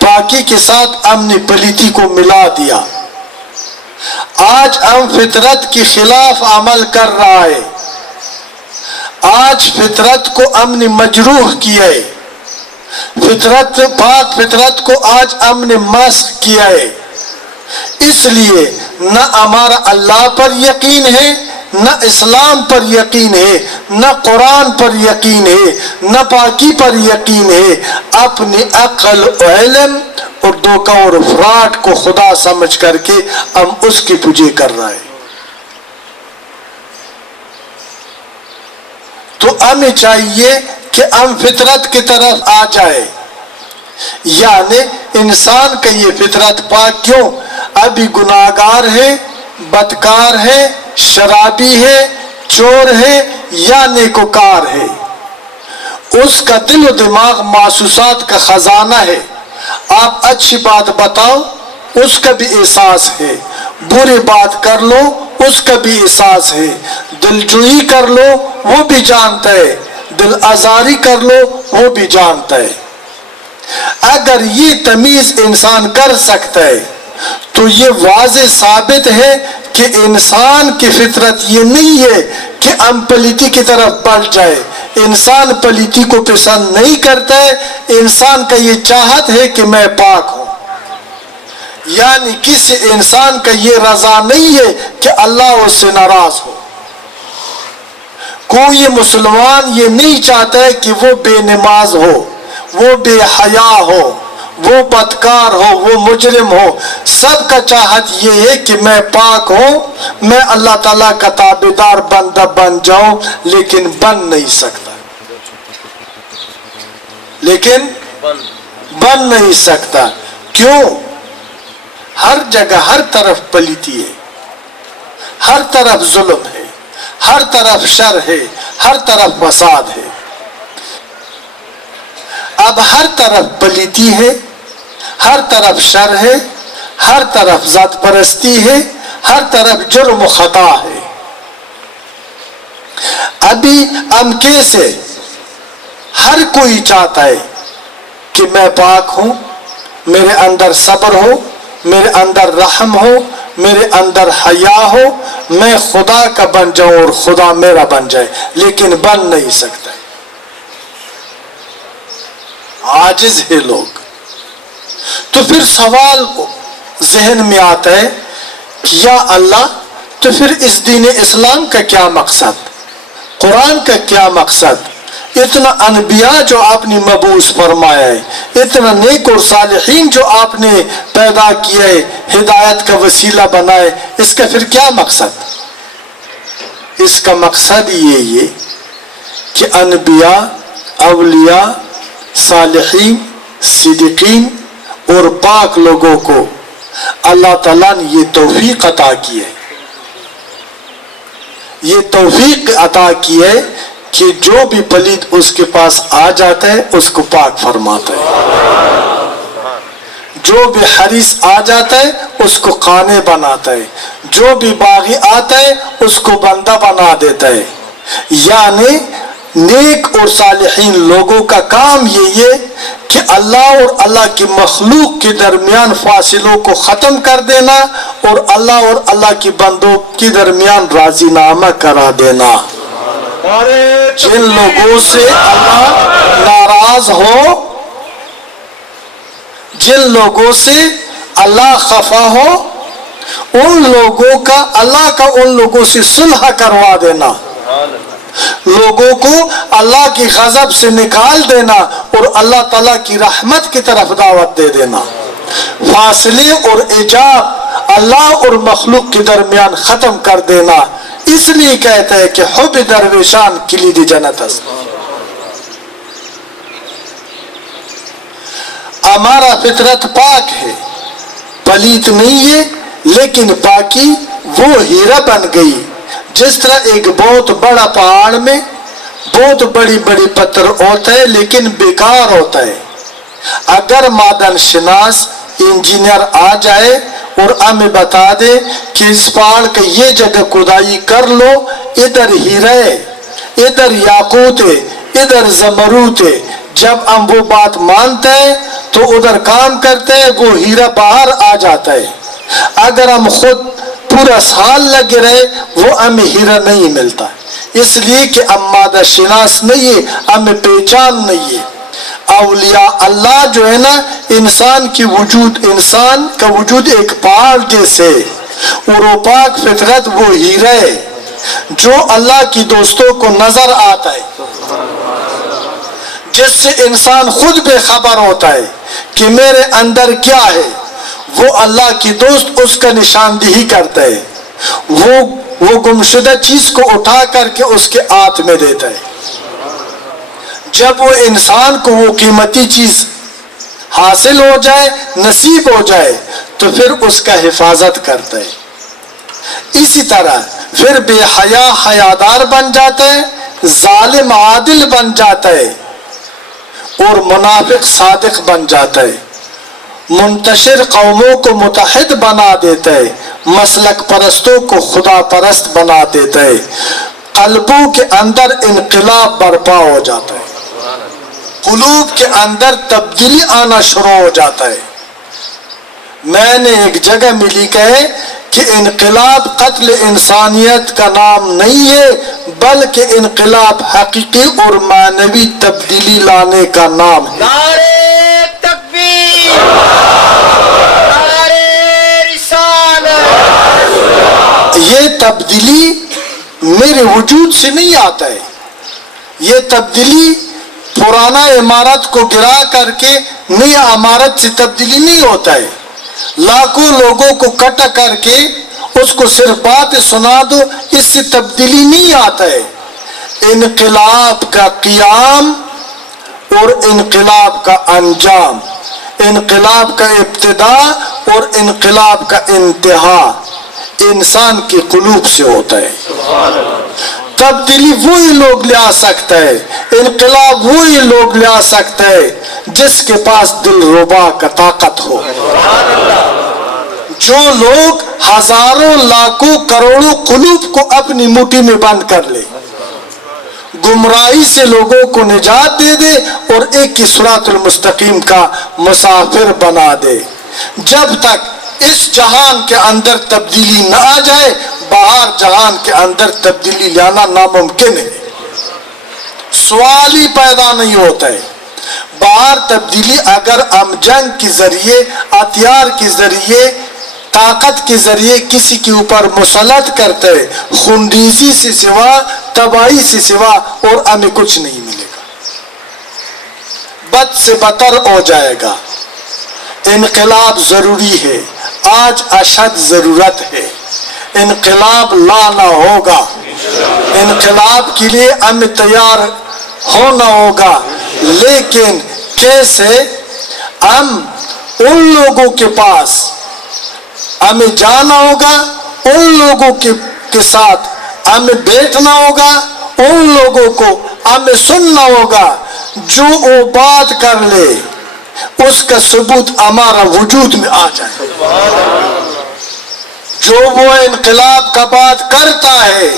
پاکی کے ساتھ ہم نے پلیتی کو ملا دیا. آج ہم فطرت کے خلاف عمل کر رہا ہے، آج فطرت کو ہم نے مجروح کیا ہے، فطرت پاک فطرت کو آج ہم نے مسخ کیا ہے. اس لیے نہ ہمارا اللہ پر یقین ہے، نہ اسلام پر یقین ہے، نہ قرآن پر یقین ہے، نہ پاکی پر یقین ہے. اپنی عقل و علم اور دھوکہ اور فراڈ کو خدا سمجھ کر کے ہم اس کی پوجے کر رہے ہیں. تو ہمیں چاہیے کہ ہم فطرت کی طرف آ جائے. یعنی انسان کا یہ فطرت پاک کیوں؟ ابھی گناہگار ہے، بدکار ہے، شرابی ہے، چور ہے یا نیکوکار ہے، اس کا دل و دماغ محسوسات کا خزانہ ہے. آپ اچھی بات بتاؤ اس کا بھی احساس ہے، بری بات کر لو اس کا بھی احساس ہے، دلجوئی کر لو وہ بھی جانتا ہے، دل آزاری کر لو وہ بھی جانتا ہے. اگر یہ تمیز انسان کر سکتا ہے تو یہ واضح ثابت ہے کہ انسان کی فطرت یہ نہیں ہے کہ ہم پلیتی کی طرف بڑھ جائے. انسان پلیتی کو پسند نہیں کرتا ہے، انسان کا یہ چاہت ہے کہ میں پاک ہوں. یعنی کسی انسان کا یہ رضا نہیں ہے کہ اللہ اس سے ناراض ہو. کوئی مسلمان یہ نہیں چاہتا ہے کہ وہ بے نماز ہو، وہ بے حیا ہو، وہ بدکار ہو، وہ مجرم ہو. سب کا چاہت یہ ہے کہ میں پاک ہوں، میں اللہ تعالیٰ کا تابعدار بندہ بن جاؤں، لیکن بن نہیں سکتا، لیکن بن نہیں سکتا. کیوں؟ ہر جگہ ہر طرف پلیتی ہے، ہر طرف ظلم ہے، ہر طرف شر ہے، ہر طرف فساد ہے. اب ہر طرف پلیتی ہے، ہر طرف شر ہے، ہر طرف ذات پرستی ہے، ہر طرف جرم و خطا ہے. ابھی ہم کیسے؟ ہر کوئی چاہتا ہے کہ میں پاک ہوں، میرے اندر صبر ہو، میرے اندر رحم ہو، میرے اندر حیا ہو، میں خدا کا بن جاؤں اور خدا میرا بن جائے، لیکن بن نہیں سکتا. عاجز ہے لوگ. تو پھر سوال ذہن میں آتا ہے کہ یا اللہ، تو پھر اس دین اسلام کا کیا مقصد، قرآن کا کیا مقصد؟ اتنا انبیاء جو آپ نے مبعوث فرمایا ہے، اتنا نیک اور صالحین جو آپ نے پیدا کیا ہے، ہدایت کا وسیلہ بنائے، اس کا پھر کیا مقصد؟ اس کا مقصد یہ کہ انبیاء، اولیاء، صالحین، صدیقین اور پاک لوگوں کو اللہ تعالیٰ نے یہ توفیق عطا کی ہے، یہ توفیق عطا کی ہے کہ جو بھی پلید اس کے پاس آ جاتا ہے اس کو پاک فرماتا ہے، جو بھی حریص آ جاتا ہے اس کو قانے بناتا ہے، جو بھی باغی آتا ہے اس کو بندہ بنا دیتا ہے. یعنی نیک اور صالحین لوگوں کا کام یہ ہے کہ اللہ اور اللہ کی مخلوق کے درمیان فاصلوں کو ختم کر دینا اور اللہ اور اللہ کی بندوں کے درمیان راضی نامہ کرا دینا. جن لوگوں سے اللہ ناراض ہو، جن لوگوں سے اللہ خفا ہو ان لوگوں کا، اللہ کا ان لوگوں سے صلح کروا دینا، لوگوں کو اللہ کی غضب سے نکال دینا اور اللہ تعالیٰ کی رحمت کی طرف دعوت دے دینا، فاصلے اور ایجاب اللہ اور مخلوق کے درمیان ختم کر دینا۔ اس لیے کہتے ہیں کہ حب درویشان کلید جنت است۔ ہمارا فطرت پاک ہے، پلیت نہیں ہے، لیکن پاکی وہ ہیرا بن گئی۔ جس طرح ایک بہت بڑا پہاڑ میں بہت بڑی بڑی پتھر ہوتا ہے لیکن بیکار ہوتا ہے، اگر معدن شناس انجینئر آ جائے اور ہمیں بتا دے کہ اس پہاڑ کا یہ جگہ کھدائی کر لو، ادھر ہیرا ہے، ادھر یاقوت ہے، ادھر زمرد ہے، جب ہم وہ بات مانتے ہیں تو ادھر کام کرتے ہیں، وہ ہیرا باہر آ جاتا ہے۔ اگر ہم خود پورا سال لگے رہے وہ ہمیں ہیرا نہیں ملتا، اس لیے کہ ہم مادہ شناس نہیں ہے، ہمیں پہچان نہیں ہے۔ اولیاء اللہ جو ہے نا، انسان کا وجود ایک پہاڑ جیسے، اور وہ پاک فطرت وہ ہیرا ہے جو اللہ کی دوستوں کو نظر آتا ہے، جس سے انسان خود بے خبر ہوتا ہے کہ میرے اندر کیا ہے۔ وہ اللہ کی دوست اس کا نشاندہی کرتا ہے، وہ گمشدہ چیز کو اٹھا کر کے اس کے ہاتھ میں دیتا ہے۔ جب وہ انسان کو وہ قیمتی چیز حاصل ہو جائے، نصیب ہو جائے، تو پھر اس کا حفاظت کرتا ہے۔ اسی طرح پھر بے حیا حیادار بن جاتا ہے، ظالم عادل بن جاتا ہے، اور منافق صادق بن جاتا ہے، منتشر قوموں کو متحد بنا دیتا ہے، مسلک پرستوں کو خدا پرست بنا دیتا ہے، قلبوں کے اندر انقلاب برپا ہو جاتا ہے، قلوب کے اندر تبدیلی آنا شروع ہو جاتا ہے۔ میں نے ایک جگہ میں لکھا ہے کہ انقلاب قتل انسانیت کا نام نہیں ہے، بلکہ انقلاب حقیقی اور معنوی تبدیلی لانے کا نام ہے۔ نعرہ تکبیر، نعرہ رسالت۔ یہ تبدیلی میرے وجود سے نہیں آتا ہے، یہ تبدیلی پرانا عمارت کو گرا کر کے نئی عمارت سے تبدیلی نہیں ہوتا ہے، لاکھوں لوگوں کو کٹ کر کے اس کو صرف بات سنا دو، اس سے تبدیلی نہیں آتا ہے۔ انقلاب کا قیام اور انقلاب کا انجام، انقلاب کا ابتدا اور انقلاب کا انتہا انسان کے قلوب سے ہوتا ہے۔ تبدیلی وہی لوگ لے آ سکتا ہے، انقلاب وہی لوگ لے آ سکتا ہے جس کے پاس دل ربا کا طاقت ہو۔ جو لوگ ہزاروں لاکھوں کروڑوں قلوب کو اپنی مٹھی میں بند کر لے، گمراہی سے لوگوں کو نجات دے دے اور ایک کی صراط المستقیم کا مسافر بنا دے، جب تک اس جہان کے اندر تبدیلی نہ آ جائے باہر جہان کے اندر تبدیلی لانا ناممکن ہے، سوال ہی پیدا نہیں ہوتا ہے۔ باہر تبدیلی اگر ہم جنگ کے ذریعے، ہتھیار کے ذریعے، طاقت کے ذریعے کسی کے اوپر مسلط کرتے ہیں، خونریزی سے سوا، تباہی سے سوا اور ہمیں کچھ نہیں ملے گا، بد سے بدتر ہو جائے گا۔ انقلاب ضروری ہے، آج اشد ضرورت ہے، انقلاب لانا ہوگا، انقلاب کے لیے ہمیں تیار ہونا ہوگا، لیکن کیسے؟ ہم ان لوگوں کے پاس ہمیں جانا ہوگا، ان لوگوں کے ساتھ ہمیں بیٹھنا ہوگا، ان لوگوں کو ہمیں سننا ہوگا، جو وہ بات کر لے اس کا ثبوت ہمارا وجود میں آ جائے، جو وہ انقلاب کا بات کرتا ہے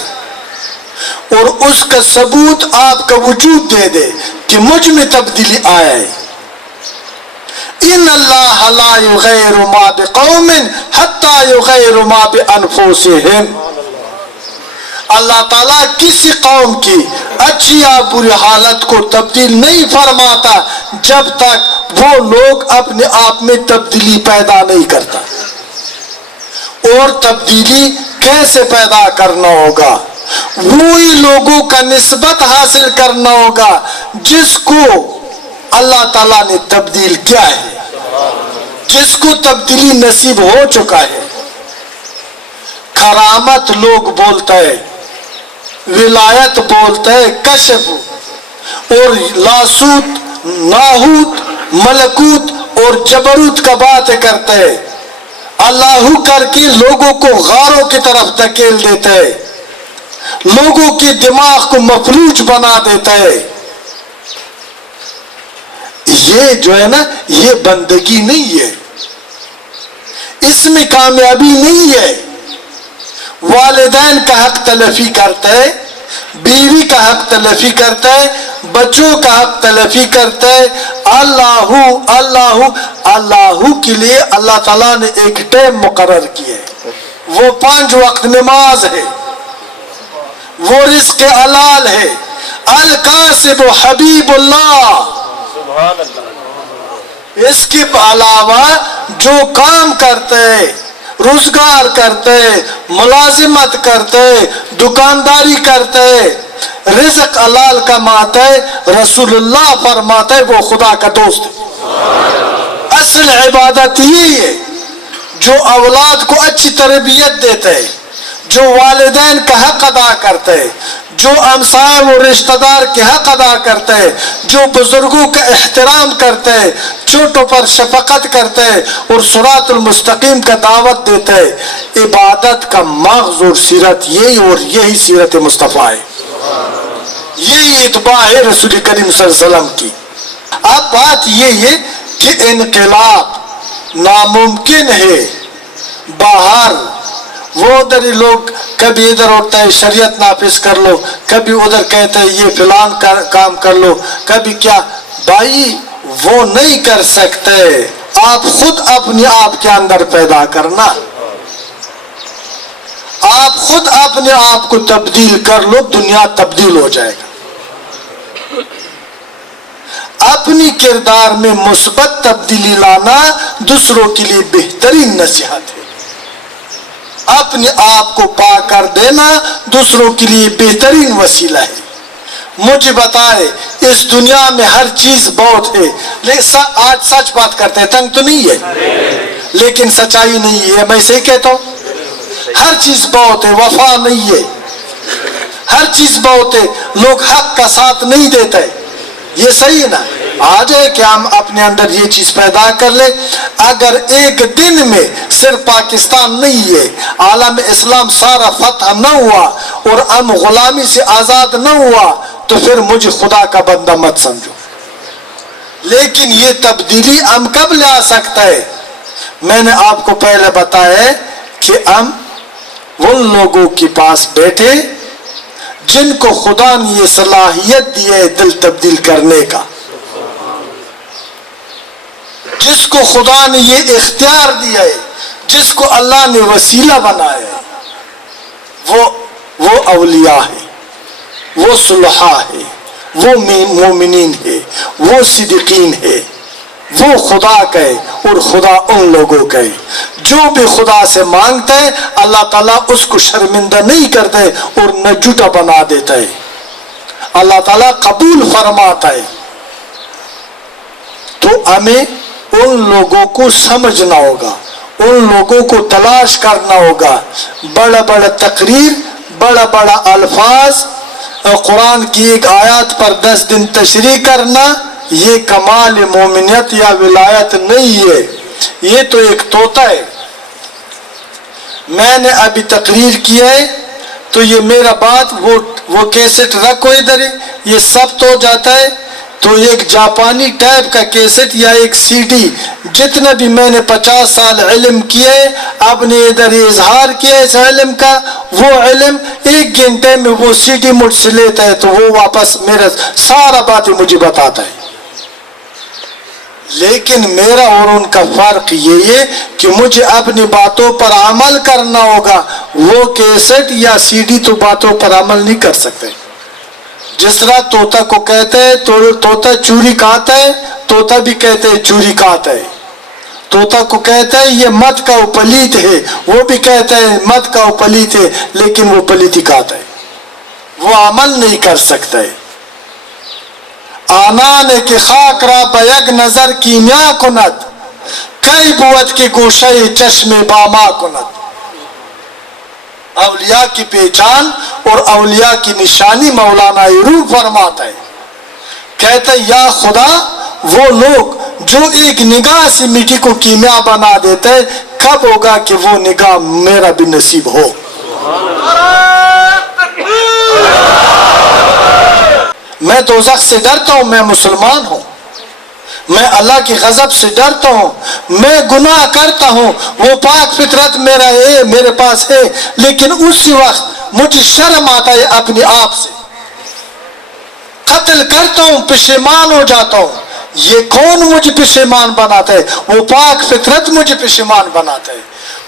اور اس کا ثبوت آپ کا وجود دے دے کہ مجھ میں تبدیلی آیا ہے۔ ان اللہ لا یغیر ما بقوم حتی یغیر ما بانفسہم۔ اللہ تعالیٰ کسی قوم کی اچھی یا بری حالت کو تبدیل نہیں فرماتا جب تک وہ لوگ اپنے آپ میں تبدیلی پیدا نہیں کرتا. اور تبدیلی کیسے پیدا کرنا ہوگا؟ وہی لوگوں کا نسبت حاصل کرنا ہوگا جس کو اللہ تعالیٰ نے تبدیل کیا ہے، جس کو تبدیلی نصیب ہو چکا ہے. کرامت لوگ بولتا ہے، ولایت بولتا ہے، کشف اور لاسوت، ناہوت، ملکوت اور جبروت کا بات کرتا ہے. اللہ کر کے لوگوں کو غاروں کی طرف دھکیل دیتا ہے، لوگوں کے دماغ کو مفلوج بنا دیتا ہے. یہ جو ہے نا، یہ بندگی نہیں ہے، اس میں کامیابی نہیں ہے. والدین کا حق تلفی کرتا ہے، بیوی کا حق تلفی کرتا ہے، بچوں کا حق تلفی کرتا ہے. اللہ اللہ اللہ کے لیے اللہ تعالیٰ نے ایک ٹائم مقرر کیا ہے، وہ 5 وقت نماز ہے، وہ رزق حلال ہے. الکاسب حبیب اللہ. اس کے علاوہ جو کام کرتے ہیں، روزگار کرتے، ملازمت کرتے، دکانداری کرتے، رزق حلال کماتے، رسول اللہ فرماتے وہ خدا کا دوست ہے. اصل عبادت یہی ہے جو اولاد کو اچھی تربیت دیتے، جو والدین کا حق ادا کرتے، جو ہمسائے و رشتہ دار کے حق ادا کرتے، جو بزرگوں کا احترام کرتے، چھوٹوں پر شفقت کرتے اور صراط المستقیم کا دعوت دیتے. عبادت کا مغز اور سیرت یہی، اور یہی سیرت مصطفیٰ ہے، یہی اتباع ہے رسول کریم صلی اللہ علیہ وسلم کی. اب بات یہ ہے کہ انقلاب ناممکن ہے. باہر وہ ادھر ہی لوگ کبھی ادھر ہوتا ہے شریعت نافذ کر لو، کبھی ادھر کہتے ہیں یہ فلان کام کر لو، کبھی کیا. بھائی وہ نہیں کر سکتے، آپ خود اپنے آپ کے اندر پیدا کرنا. آپ خود اپنے آپ کو تبدیل کر لو، دنیا تبدیل ہو جائے گا. اپنی کردار میں مثبت تبدیلی لانا دوسروں کے لیے بہترین نصیحت ہے. اپنے آپ کو پاک کر دینا دوسروں کے لیے بہترین وسیلہ ہے. مجھے بتائے، اس دنیا میں ہر چیز بہت ہے، لیکن آج سچ بات کرتے ہیں، تنگ تو نہیں ہے لیکن سچائی نہیں ہے. میں صحیح کہتا ہوں؟ ہر چیز بہت ہے، وفا نہیں ہے. ہر چیز بہت ہے، لوگ حق کا ساتھ نہیں دیتے. یہ صحیح ہے نا؟ آ جائے کہ ہم اپنے اندر یہ چیز پیدا کر لیں. اگر ایک دن میں صرف پاکستان نہیں ہے، عالم اسلام سارا فتح نہ ہوا اور ہم غلامی سے آزاد نہ ہوا تو پھر مجھے خدا کا بندہ مت سمجھو. لیکن یہ تبدیلی ہم کب لا سکتا ہے؟ میں نے آپ کو پہلے بتایا کہ ہم ان لوگوں کے پاس بیٹھے جن کو خدا نے یہ صلاحیت دی ہے دل تبدیل کرنے کا، جس کو خدا نے یہ اختیار دیا ہے، جس کو اللہ نے وسیلہ بنایا ہے. وہ اولیاء ہے، وہ صلحاء ہے، وہ مومنین ہے، وہ صدیقین ہے. وہ خدا کا ہے اور خدا ان لوگوں کا ہے. جو بھی خدا سے مانگتا ہے اللہ تعالیٰ اس کو شرمندہ نہیں کرتا ہے اور نہ جھوٹا بنا دیتا ہے. اللہ تعالیٰ قبول فرماتا ہے. تو ہمیں ان لوگوں کو سمجھنا ہوگا، ان لوگوں کو تلاش کرنا ہوگا. بڑا بڑا تقریر، بڑا بڑا الفاظ، قرآن کی ایک آیات پر 10 دن تشریح کرنا، یہ کمال مومنیت یا ولایت نہیں ہے. یہ تو ایک طوطا ہے. میں نے ابھی تقریر کی ہے تو یہ میرا بات وہ کیسٹ رکھو ادھر، یہ سب تو جاتا ہے. تو ایک جاپانی ٹائپ کا کیسٹ یا ایک سی ڈی، جتنا بھی میں نے 50 سال علم کیے، اب نے ادھر اظہار کیا اس علم کا، وہ علم 1 گھنٹے میں وہ سی ڈی مجھ سے لیتا ہے تو وہ واپس میرا سارا باتیں مجھے بتاتا ہے. لیکن میرا اور ان کا فرق یہ ہے کہ مجھے اپنی باتوں پر عمل کرنا ہوگا. وہ کیسٹ یا سی ڈی تو باتوں پر عمل نہیں کر سکتے. جس طرح طوطا کو کہتے ہیں طوطا چوری کھاتا ہے، طوطا بھی کہتے ہیں چوری کھاتا ہے. طوطا کو کہتا ہے یہ مت کا پلیت ہے، وہ بھی کہتا ہے مت کا پلیت ہے، لیکن وہ پلیتی کھاتا ہے، وہ عمل نہیں کر سکتا ہے. آنان کے خاک را بیگ نظر کیمیا کند، کئی بوت کے گوشہ چشم باما کند. اولیاء کی پہچان اور اولیاء کی نشانی مولانا روح فرماتا ہے. کہتا ہے یا خدا وہ لوگ جو ایک نگاہ سے مٹی کو کیمیا بنا دیتے ہیں، کب ہوگا کہ وہ نگاہ میرا بھی نصیب ہو. میں دوزخ سے ڈرتا ہوں، میں مسلمان ہوں. میں اللہ کی غضب سے ڈرتا ہوں. میں گناہ کرتا ہوں، وہ پاک فطرت میرے پاس ہے، لیکن اسی وقت مجھے شرم آتا ہے اپنے آپ سے. قتل کرتا ہوں، پشیمان ہو جاتا ہوں. یہ کون مجھے پشیمان بناتا ہے؟ وہ پاک فطرت مجھے پشیمان بناتا ہے.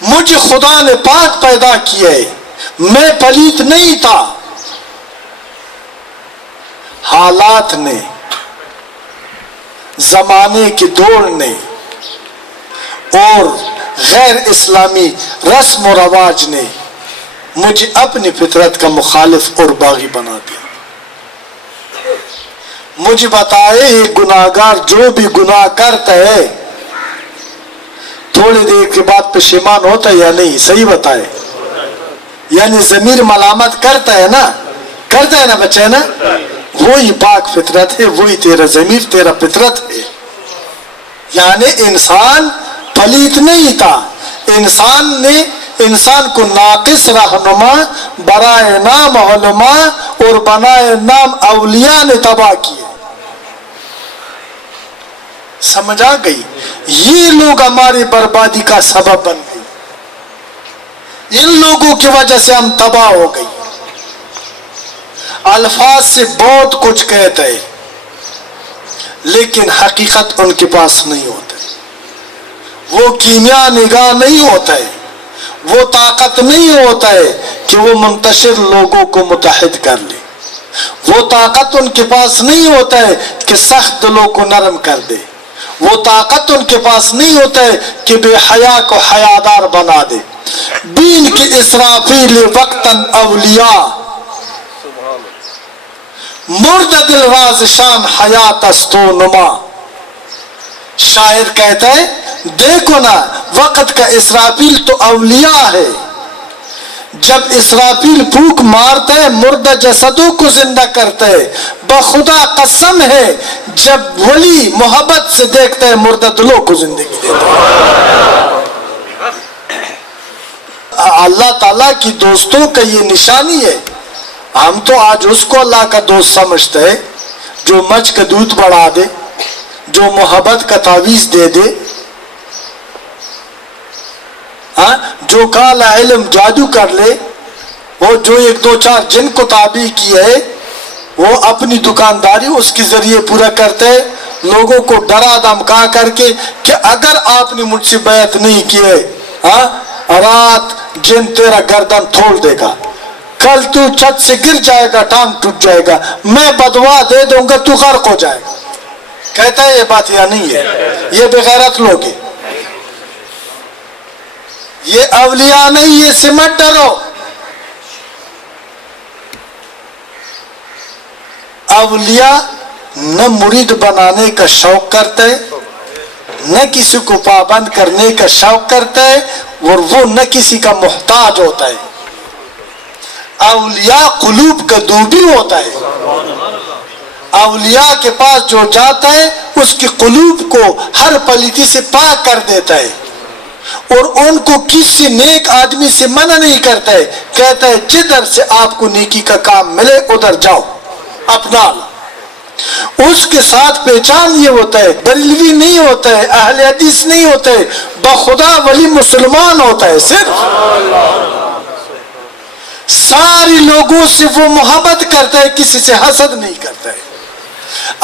مجھے خدا نے پاک پیدا کیا ہے، میں پلیت نہیں تھا. حالات نے، زمانے کی دوڑ نے اور غیر اسلامی رسم و رواج نے مجھے اپنی فطرت کا مخالف اور باغی بنا دیا. مجھے بتائے یہ گناہگار جو بھی گناہ کرتا ہے تھوڑی دیر کے بعد پشیمان ہوتا ہے یا نہیں؟ صحیح بتائے. یعنی ضمیر ملامت کرتا ہے نا بچے نا. وہی پاک فطرت ہے، وہی تیرا ضمیر، تیرا فطرت ہے. یعنی انسان پلیت نہیں تھا. انسان کو ناقص رہنما برائے نام علماء اور بنائے نام اولیاء نے تباہ کیے. سمجھ آ گئی؟ یہ لوگ ہماری بربادی کا سبب بن گئے. ان لوگوں کی وجہ سے ہم تباہ ہو گئی. الفاظ سے بہت کچھ کہتے ہیں لیکن حقیقت ان کے پاس نہیں ہوتا. وہ کیمیا نگاہ نہیں ہوتا ہے، وہ طاقت نہیں ہوتا ہے کہ وہ منتشر لوگوں کو متحد کر لے. وہ طاقت ان کے پاس نہیں ہوتا ہے کہ سخت دلوں کو نرم کر دے. وہ طاقت ان کے پاس نہیں ہوتا ہے کہ بے حیا کو حیادار بنا دے. بین کی اسرافیل وقتاً اولیاء، مرد دل راز شام حیات است و نما. شاعر کہتا ہے دیکھو نا وقت کا اسرافیل تو اولیاء ہے. جب اسرافیل پھونک مارتا ہے مردہ جسدوں کو زندہ کرتا ہے. بخدا قسم ہے جب ولی محبت سے دیکھتا ہے مردہ دلوں کو زندگی دیتا ہے. اللہ تعالیٰ کی دوستوں کا یہ نشانی ہے. ہم تو آج اس کو اللہ کا دوست سمجھتے ہیں جو مچھ کا دودھ بڑھا دے، جو محبت کا تعویذ دے دے، جو کالا علم جادو کر لے، وہ جو ایک دو چار جن کو تابع کیے ہے وہ اپنی دکانداری اس کے ذریعے پورا کرتے ہیں. لوگوں کو ڈرا دھمکا کر کے کہ اگر آپ نے مجھ سے بیعت نہیں کیے رات جن تیرا گردن تھوڑ دے گا، کل تو چھت سے گر جائے گا، ٹانگ ٹوٹ جائے گا، میں بدوا دے دوں گا، تو غرق ہو جائے گا. کہتا ہے یہ بات یا نہیں ہے؟ یہ بغیرت لوگ ہیں. یہ اولیاء نہیں، یہ سے مت ڈرو. اولیاء نہ مرید بنانے کا شوق کرتے ہیں، نہ کسی کو پابند کرنے کا شوق کرتا ہے، اور وہ نہ کسی کا محتاج ہوتا ہے. اولیاء قلوب کا دوبی ہوتا ہے. اولیاء کے پاس جو جاتا ہے اس کی قلوب کو ہر پلیتی سے پاک کر دیتا ہے، اور ان کو کسی نیک آدمی سے منع نہیں کرتا ہے. کہتا ہے جدھر سے آپ کو نیکی کا کام ملے ادھر جاؤ، اپنا. اس کے ساتھ پہچان یہ ہوتا ہے بریلوی نہیں ہوتا ہے، اہل حدیث نہیں ہوتا ہے، بخدا ولی مسلمان ہوتا ہے. صرف سارے لوگوں سے وہ محبت کرتا ہے، کسی سے حسد نہیں کرتا ہے.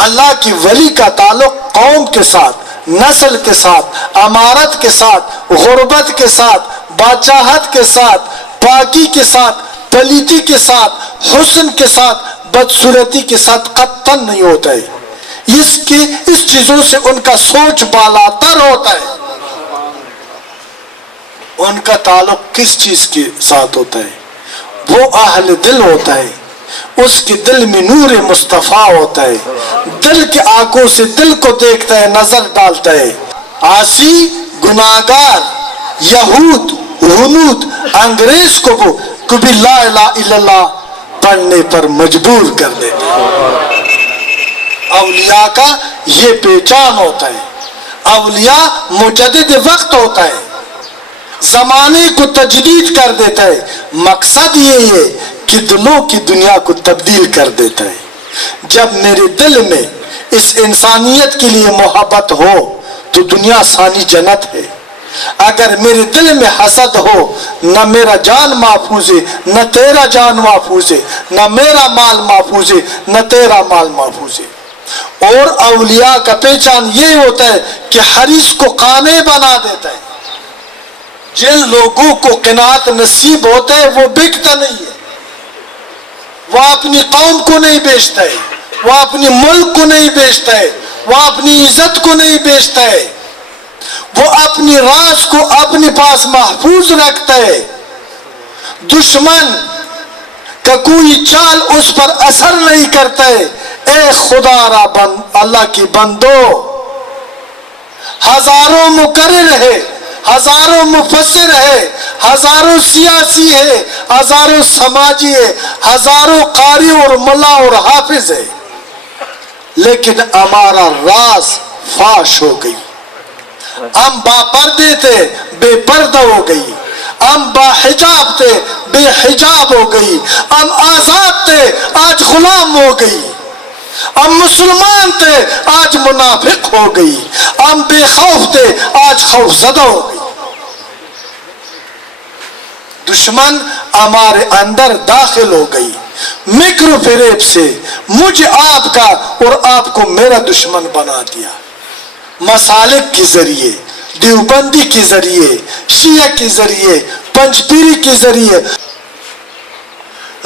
اللہ کی ولی کا تعلق قوم کے ساتھ، نسل کے ساتھ، امارت کے ساتھ، غربت کے ساتھ، بادشاہت کے ساتھ، پاکی کے ساتھ، پلیتی کے ساتھ، حسن کے ساتھ، بدصورتی کے ساتھ قطعاً نہیں ہوتا ہے۔ اس چیزوں سے ان کا سوچ بالاتر ہوتا ہے۔ ان کا تعلق کس چیز کے ساتھ ہوتا ہے؟ وہ اہل دل ہوتا ہے، اس کے دل میں نور مصطفیٰ ہوتا ہے، دل کے آنکھوں سے دل کو دیکھتا ہے، نظر ڈالتا ہے۔ عاصی، گناہگار، یہود، ہنود، انگریز کو وہ کبھی لا الہ الا اللہ پڑھنے پر مجبور کر دیتا ہے۔ اولیاء کا یہ پہچان ہوتا ہے۔ اولیاء مجدد وقت ہوتا ہے، زمانے کو تجدید کر دیتا ہے۔ مقصد یہ ہے کہ دلوں کی دنیا کو تبدیل کر دیتا ہے۔ جب میرے دل میں اس انسانیت کے لیے محبت ہو تو دنیا ثانی جنت ہے۔ اگر میرے دل میں حسد ہو، نہ میرا جان محفوظ ہے، نہ تیرا جان محفوظ ہے، نہ میرا مال محفوظ ہے، نہ تیرا مال محفوظ ہے۔ اور اولیاء کا پہچان یہ ہوتا ہے کہ حریص کو قانے بنا دیتا ہے۔ جن لوگوں کو قناعت نصیب ہوتا ہے وہ بکتا نہیں ہے، وہ اپنی قوم کو نہیں بیچتا ہے، وہ اپنی ملک کو نہیں بیچتا ہے، وہ اپنی عزت کو نہیں بیچتا ہے، وہ اپنی راز کو اپنے پاس محفوظ رکھتا ہے۔ دشمن کا کوئی چال اس پر اثر نہیں کرتا ہے۔ اے خدا را اللہ کی بندو، ہزاروں مقرر ہے، ہزاروں مفسر ہے، ہزاروں سیاسی ہے، ہزاروں سماجی ہے، ہزاروں قاری اور ملا اور حافظ ہے، لیکن ہمارا راز فاش ہو گئی۔ ہم با پردے تھے، بے پردہ ہو گئی۔ ہم با حجاب تھے، بے حجاب ہو گئی۔ ہم آزاد تھے، آج غلام ہو گئی۔ ہم مسلمان تھے، آج منافق ہو گئی۔ ہم بے خوف تھے، آج خوف زدہ ہو گئی۔ دشمن ہمارے اندر داخل ہو گئی، مکر و فریب سے مجھے آپ کا اور آپ کو میرا دشمن بنا دیا۔ مسالک کے ذریعے، دیوبندی کے ذریعے، شیعہ کے ذریعے، پنجپیری کے ذریعے،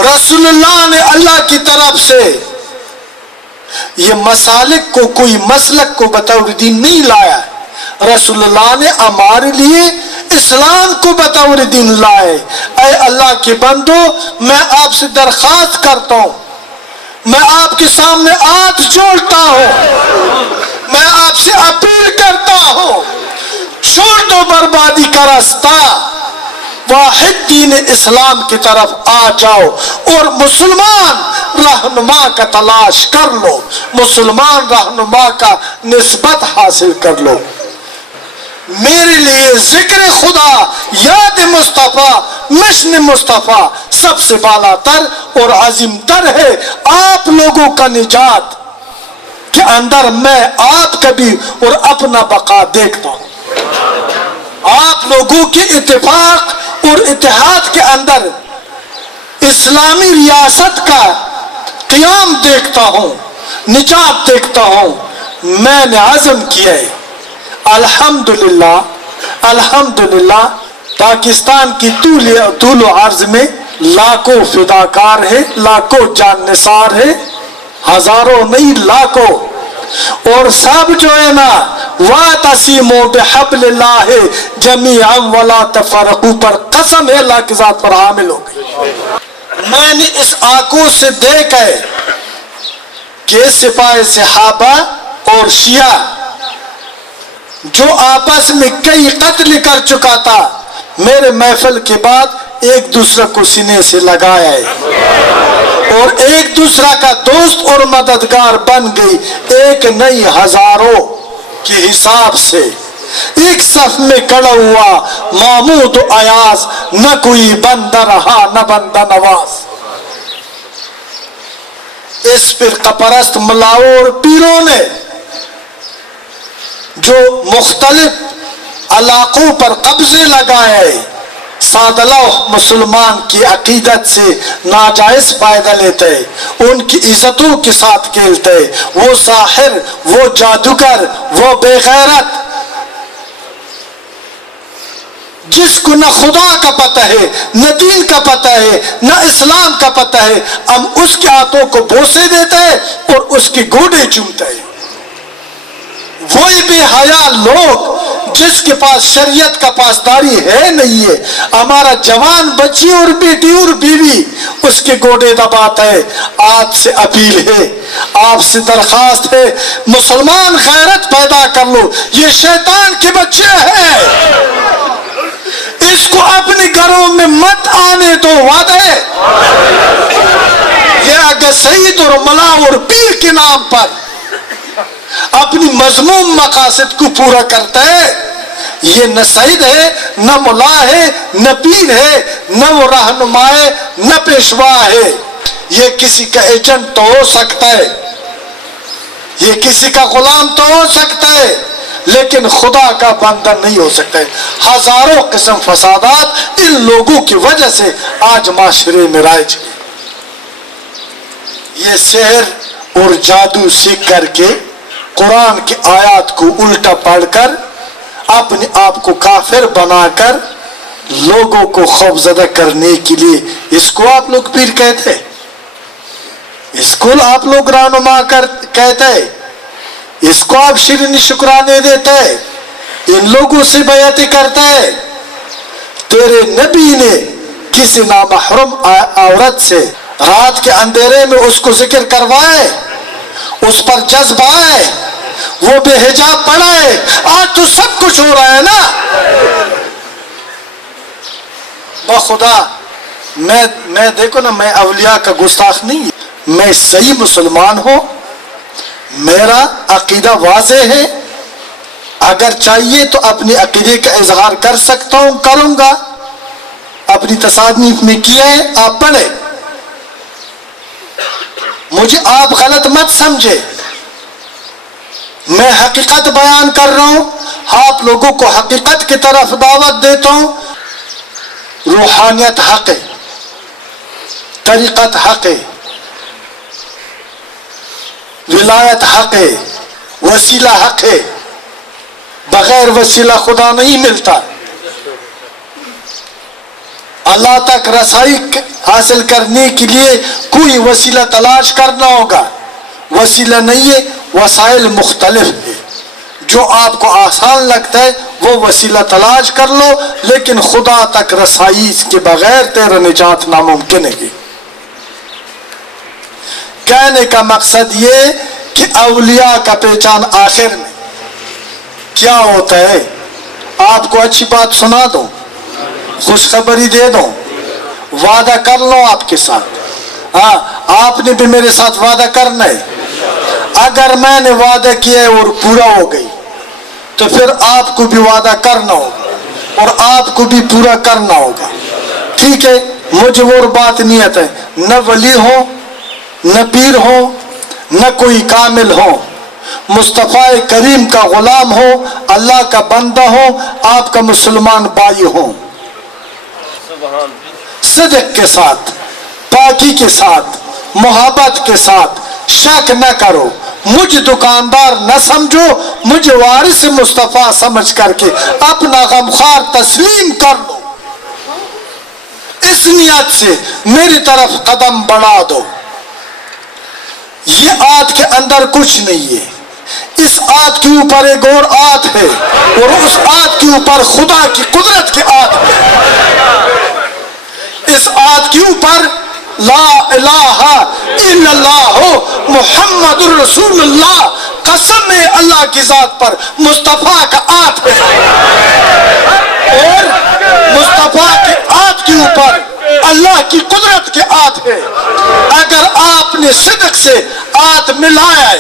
رسول اللہ نے اللہ کی طرف سے یہ مسالک کو، کوئی مسلک کو بطور دین نہیں لایا۔ رسول اللہ نے ہمارے لیے اسلام کو بطور دین لائے۔ اے اللہ کے بندو، میں آپ سے درخواست کرتا ہوں، میں آپ کے سامنے ہاتھ جوڑتا ہوں، میں آپ سے اپیل کرتا ہوں، چھوڑ دو بربادی کا راستہ، واحد دین اسلام کی طرف آ جاؤ اور مسلمان رہنما کا تلاش کر لو، مسلمان رہنما کا نسبت حاصل کر لو۔ میرے لیے ذکر خدا، یاد مصطفیٰ، مشن مصطفیٰ سب سے بالا تر اور عظیم تر ہے۔ آپ لوگوں کا نجات کے اندر میں آپ کا بھی اور اپنا بقا دیکھتا ہوں، آپ لوگوں کے اتفاق اور اتحاد کے اندر اسلامی ریاست کا قیام دیکھتا ہوں، نجات دیکھتا ہوں۔ میں نے عزم کیا ہے، الحمدللہ الحمدللہ پاکستان کی طول و عرض میں لاکھوں فداکار ہے، لاکھوں جان نثار ہے، ہزاروں نہیں لاکھوں، اور سب جو ہے نا وَاعْتَصِمُوا بِحَبْلِ اللَّهِ جَمِيعًا وَلَا تَفَرَّقُوا پر قسم ہے اللہ کی ذات پر حامل ہو گئی۔ میں نے اس آنکھوں سے دیکھا ہے کہ سپاہ صحابہ اور شیعہ جو آپس میں کئی قتل کر چکا تھا، میرے محفل کے بعد ایک دوسرے کو سینے سے لگایا ہے اور ایک دوسرا کا دوست اور مددگار بن گئی، ایک نہیں ہزاروں کے حساب سے ایک صف میں کھڑا ہوا محمود و ایاز، نہ کوئی بندہ رہا نہ بندہ نواز۔ اس فرقہ پرست ملاؤں اور پیروں نے جو مختلف علاقوں پر قبضے لگائے، سادلو مسلمان کی عقیدت سے ناجائز فائدہ لیتے، ان کی عزتوں کے ساتھ کھیلتے، وہ ساحر، وہ جادوگر، وہ بے غیرت جس کو نہ خدا کا پتہ ہے، نہ دین کا پتہ ہے، نہ اسلام کا پتہ ہے، ہم اس کے ہاتھوں کو بوسے دیتے ہیں اور اس کی گوڑے چومتے ہیں۔ وہی بے حیا لوگ جس کے پاس شریعت کا پاسداری ہے نہیں ہے، ہمارا جوان بچی اور بیٹی اور بیوی اس کے گوڑے دباتا ہے۔ آپ سے اپیل ہے، آپ سے درخواست ہے، مسلمان غیرت پیدا کر لو، یہ شیطان کے بچے ہیں، اس کو اپنے گھروں میں مت آنے دو۔ وعدہ ہے یہ اگر سعید اور ملا اور پیر کے نام پر اپنی مذموم مقاصد کو پورا کرتا ہے، یہ نہ سعید ہے، نہ ملا ہے، نہ پیر ہے، نہ وہ رہنما ہے، نہ پیشوا ہے۔ یہ کسی کا ایجنٹ تو ہو سکتا ہے، یہ کسی کا غلام تو ہو سکتا ہے، لیکن خدا کا بندہ نہیں ہو سکتا ہے۔ ہزاروں قسم فسادات ان لوگوں کی وجہ سے آج معاشرے میں رائج ہے۔ یہ سحر اور جادو سیکھ کر کے قرآن کی آیات کو الٹا پڑھ کر اپنے آپ کو کافر بنا کر لوگوں کو خوفزدہ کرنے کے لیے، اس کو آپ لوگ پیر کہتے ہیں، اس کو آپ لوگ رہنما کہتے ہیں، اس کو آپ شیرینی شکرانے دیتے ہیں، ان لوگوں سے بیعت کرتا ہے۔ تیرے نبی نے کسی نامحرم عورت سے رات کے اندھیرے میں اس کو ذکر کروائے، اس پر جذب آئے، وہ بے حجاب پڑا ہے۔ آج تو سب کچھ ہو رہا ہے نا۔ بخدا میں دیکھو نا، میں اولیاء کا گستاخ نہیں، میں صحیح مسلمان ہوں، میرا عقیدہ واضح ہے، اگر چاہیے تو اپنے عقیدے کا اظہار کر سکتا ہوں، کروں گا، اپنی تصانیف میں کیا ہے، آپ پڑھیں، مجھے آپ غلط مت سمجھے، میں حقیقت بیان کر رہا ہوں، آپ لوگوں کو حقیقت کی طرف دعوت دیتا ہوں۔ روحانیت حق ہے، طریقت حق ہے، ولایت حق ہے، وسیلہ حق ہے، بغیر وسیلہ خدا نہیں ملتا۔ اللہ تک رسائی حاصل کرنے کے لیے کوئی وسیلہ تلاش کرنا ہوگا، وسیلہ نہیں ہے، وسائل مختلف ہے، جو آپ کو آسان لگتا ہے وہ وسیلہ تلاش کر لو، لیکن خدا تک رسائی کے بغیر تیرا نجات ناممکن ہے۔ کہنے کا مقصد یہ کہ اولیاء کا پہچان آخر میں کیا ہوتا ہے، آپ کو اچھی بات سنا دو، خوشخبری دے دو، وعدہ کر لو آپ کے ساتھ، ہاں آپ نے بھی میرے ساتھ وعدہ کرنا ہے۔ اگر میں نے وعدہ کیا ہے اور پورا ہو گئی تو پھر آپ کو بھی وعدہ کرنا ہوگا اور آپ کو بھی پورا کرنا ہوگا، ٹھیک ہے؟ مجھے وہ بات نہیں آتا ہے، نہ ولی ہو، نہ پیر ہو، نہ کوئی کامل ہو، مصطفیٰ کریم کا غلام ہو، اللہ کا بندہ ہو، آپ کا مسلمان بھائی ہو، صدق کے ساتھ، پاکی کے ساتھ، محبت کے ساتھ، شک نہ کرو، مجھ دکاندار نہ سمجھو، مجھے وارث مصطفیٰ سمجھ کر کے اپنا غمخوار تسلیم کر لو، اس نیت سے میری طرف قدم بڑھا دو۔ یہ آیت کے اندر کچھ نہیں ہے، اس آیت کے اوپر ایک اور آیت ہے، اور اس آیت کے اوپر خدا کی قدرت کی آیت ہے۔ اس آیت کے اوپر لا الہ الا اللہ محمد الرسول اللہ، قسم ہے اللہ کی ذات پر، مصطفیٰ کا آیت ہے، اور مصطفیٰ کی آیت کے اوپر اللہ کی قدرت کی آیت ہے۔ اگر آپ نے صدق سے آیت ملایا ہے،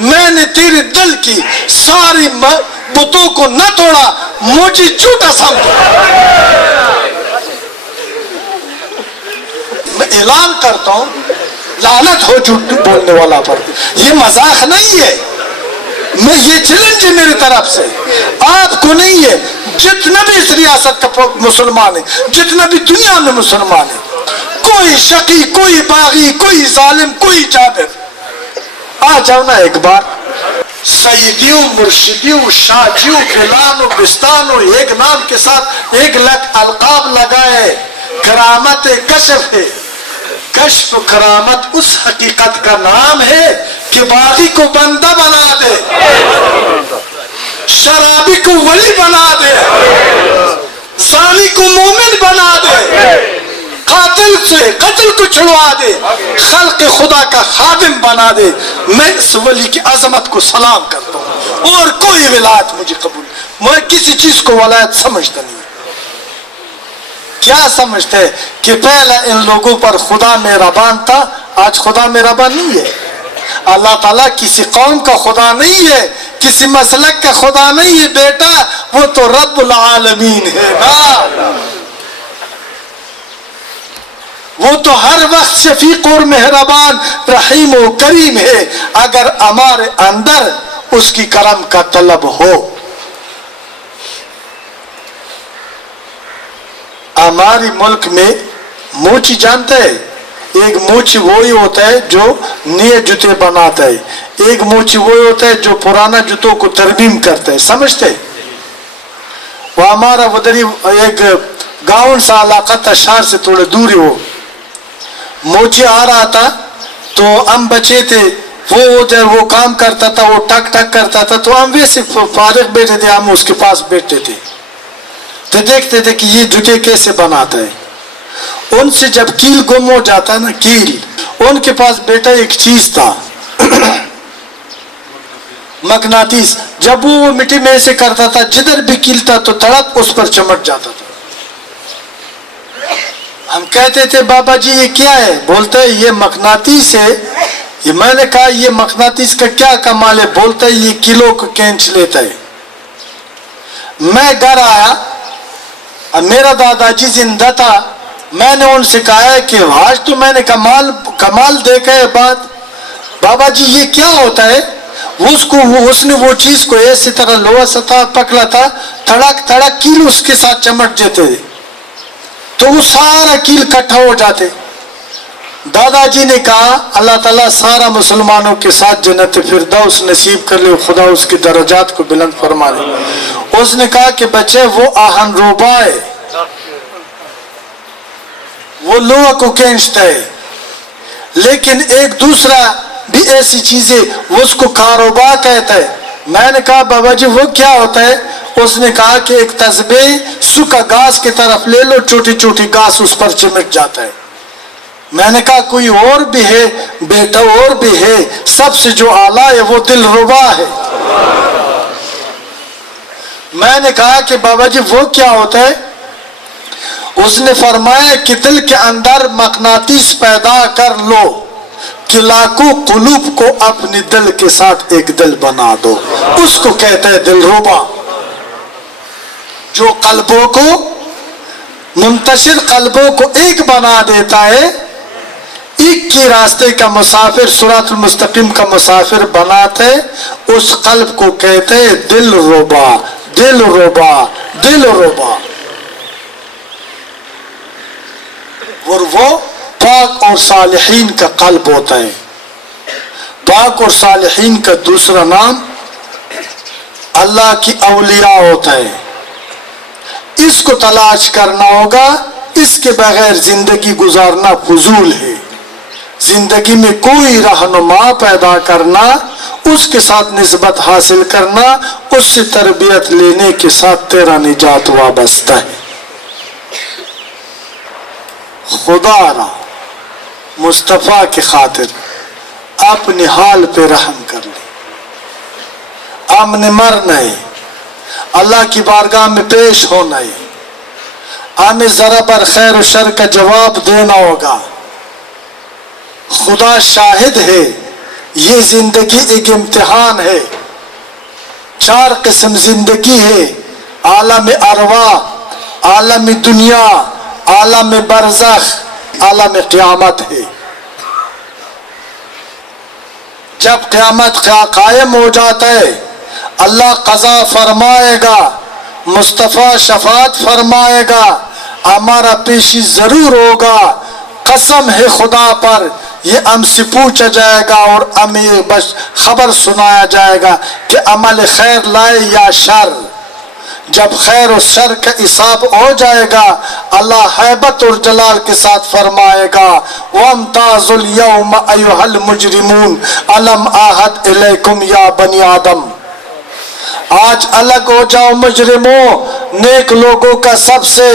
میں نے تیرے دل کی ساری بتوں کو نہ توڑا، مجھے جھوٹا سمجھو۔ میں اعلان کرتا ہوں، لعنت ہو جھوٹ بولنے والا پر، یہ مذاق نہیں ہے، میں یہ چیلنج ہے میری طرف سے، آپ کو نہیں ہے، جتنا بھی اس ریاست کا مسلمان ہے، جتنا بھی دنیا میں مسلمان ہے، کوئی شقی، کوئی باغی، کوئی ظالم، کوئی جابر، آ جاؤ نا ایک بار، سیدیوں، مرشدیوں، شاجیوں، فلانوں، بستانوں، ایک نام کے ساتھ 1,00,000 القاب لگائے، کرامت کشف ہے۔ کشف کرامت اس حقیقت کا نام ہے کہ باغی کو بندہ بنا دے، شرابی کو ولی بنا دے، زانی کو مومن بنا دے، قاتل سے قتل کو چھڑوا دے، خلق خدا کا خادم بنا دے۔ میں اس ولی کی عظمت کو سلام کرتا ہوں، اور کوئی ولایت مجھے قبول، میں کسی چیز کو ولایت سمجھتا نہیں۔ کیا سمجھتے ہیں کہ پہلا ان لوگوں پر خدا مہربان تھا، آج خدا مہربان نہیں ہے؟ اللہ تعالیٰ کسی قوم کا خدا نہیں ہے، کسی مسلک کا خدا نہیں ہے بیٹا، وہ تو رب العالمین ہے نا، وہ تو ہر وقت شفیق اور مہربان، رحیم و کریم ہے۔ اگر ہمارے اندر اس کی کرم کا طلب ہو، ہماری ملک میں موچی جانتے ہیں، ایک موچی وہی ہوتا ہے جو نئے جوتے بناتا ہے، ایک موچی وہی ہوتا ہے جو پرانا جوتوں کو ترمیم کرتا ہے، سمجھتے؟ وہ ہمارا ادھر ایک گاؤں سا علاقہ تھا، شہر سے تھوڑے دور ہی، وہ موچی آ رہا تھا تو ہم بچے تھے، وہ ادھر وہ کام کرتا تھا، وہ ٹک ٹک کرتا تھا، تو ہم ویسے فارغ بیٹھے تھے، ہم اس کے پاس بیٹھتے تھے تو دیکھتے تھے کہ یہ جوتے کیسے بناتا ہے۔ ان سے جب کیل گم ہو جاتا نا، کیل، ان کے پاس بیٹا ایک چیز تھا مغناطیس، جب وہ مٹی میں سے کرتا تھا، جدھر بھی کیل تھا تو تڑپ اس پر چمٹ جاتا تھا۔ ہم کہتے تھے بابا جی یہ کیا ہے؟ بولتا ہے یہ مغناطیس ہے۔ یہ میں نے کہا یہ مغناطیس کا کیا کمال ہے؟ بولتا ہے یہ کیلوں کو کھینچ لیتا ہے۔ میں گھر آیا، میرا دادا جی زندہ تھا، میں نے ان سے کہا کہ آج تو میں نے کمال دیکھا ہے بات، بابا جی یہ کیا ہوتا ہے؟ اس نے وہ چیز کو ایسی طرح لوہا سا تھا، پکڑا تھا، تھڑک تھڑک کیل اس کے ساتھ چمٹ جاتے تھے تو وہ سارا کیل کٹھا ہو جاتے۔ دادا جی نے کہا اللہ تعالیٰ سارا مسلمانوں کے ساتھ جنت فردوس نصیب کر لے، خدا اس کی درجات کو بلند فرما لے۔ اس نے کہا کہ بچے وہ آہن روبا ہے، وہ لوہا کو کھینچتا ہے، لیکن ایک دوسرا بھی ایسی چیز ہے وہ اس کو کاروبا کہتا ہے۔ میں نے کہا بابا جی وہ کیا ہوتا ہے؟ اس نے کہا کہ ایک تسبیح سوکھا گھاس کی طرف لے لو، چھوٹی چھوٹی گھاس اس پر چمٹ جاتا ہے۔ میں نے کہا کوئی اور بھی ہے بیٹا، اور بھی ہے، سب سے جو اعلیٰ ہے وہ دل ربا ہے۔ میں نے کہا کہ بابا جی وہ کیا ہوتا ہے؟ اس نے فرمایا کہ دل کے اندر مغناطیس پیدا کر لو کہ لاکھوں قلوب کو اپنے دل کے ساتھ ایک دل بنا دو، اس کو کہتے ہیں دل ربا، جو قلبوں کو، منتشر قلبوں کو ایک بنا دیتا ہے۔ ایک کی راستے کا مسافر، صراط المستقیم کا مسافر بناتے، اس قلب کو کہتے ہیں دل ربا، دل ربا، دل ربا۔ اور وہ پاک اور صالحین کا قلب ہوتا ہے۔ پاک اور صالحین کا دوسرا نام اللہ کی اولیاء ہوتا ہے۔ اس کو تلاش کرنا ہوگا، اس کے بغیر زندگی گزارنا فضول ہے۔ زندگی میں کوئی رہنما پیدا کرنا، اس کے ساتھ نسبت حاصل کرنا، اس سے تربیت لینے کے ساتھ تیرا نجات وابستہ ہے۔ خدا را مصطفیٰ کی خاطر اپنے حال پہ رحم کر لے۔ ہم نے مرنا ہے، اللہ کی بارگاہ میں پیش ہونا ہے، ہمیں ذرا بر خیر و شر کا جواب دینا ہوگا۔ خدا شاہد ہے، یہ زندگی ایک امتحان ہے۔ 4 قسم زندگی ہے، عالم ارواح، عالم دنیا، عالم برزخ، عالم قیامت ہے۔ جب قیامت قائم ہو جاتا ہے اللہ قضا فرمائے گا، مصطفیٰ شفاعت فرمائے گا، ہمارا پیشی ضرور ہوگا، قسم ہے خدا پر یہ ہم سے پوچھا جائے گا اور ہمیں بس خبر سنایا جائے گا کہ عمل خیر لائے یا شر۔ جب خیر و شر کا حساب ہو جائے گا اللہ ہیبت اور جلال کے ساتھ فرمائے گا وَامْتَازُوا الْيَوْمَ أَيُّهَا الْمُجْرِمُونَ أَلَمْ أَعْهَدْ إِلَيْكُمْ يَا بَنِي آدم، آج الگ ہو جاؤ مجرموں، نیک لوگوں کا سب سے،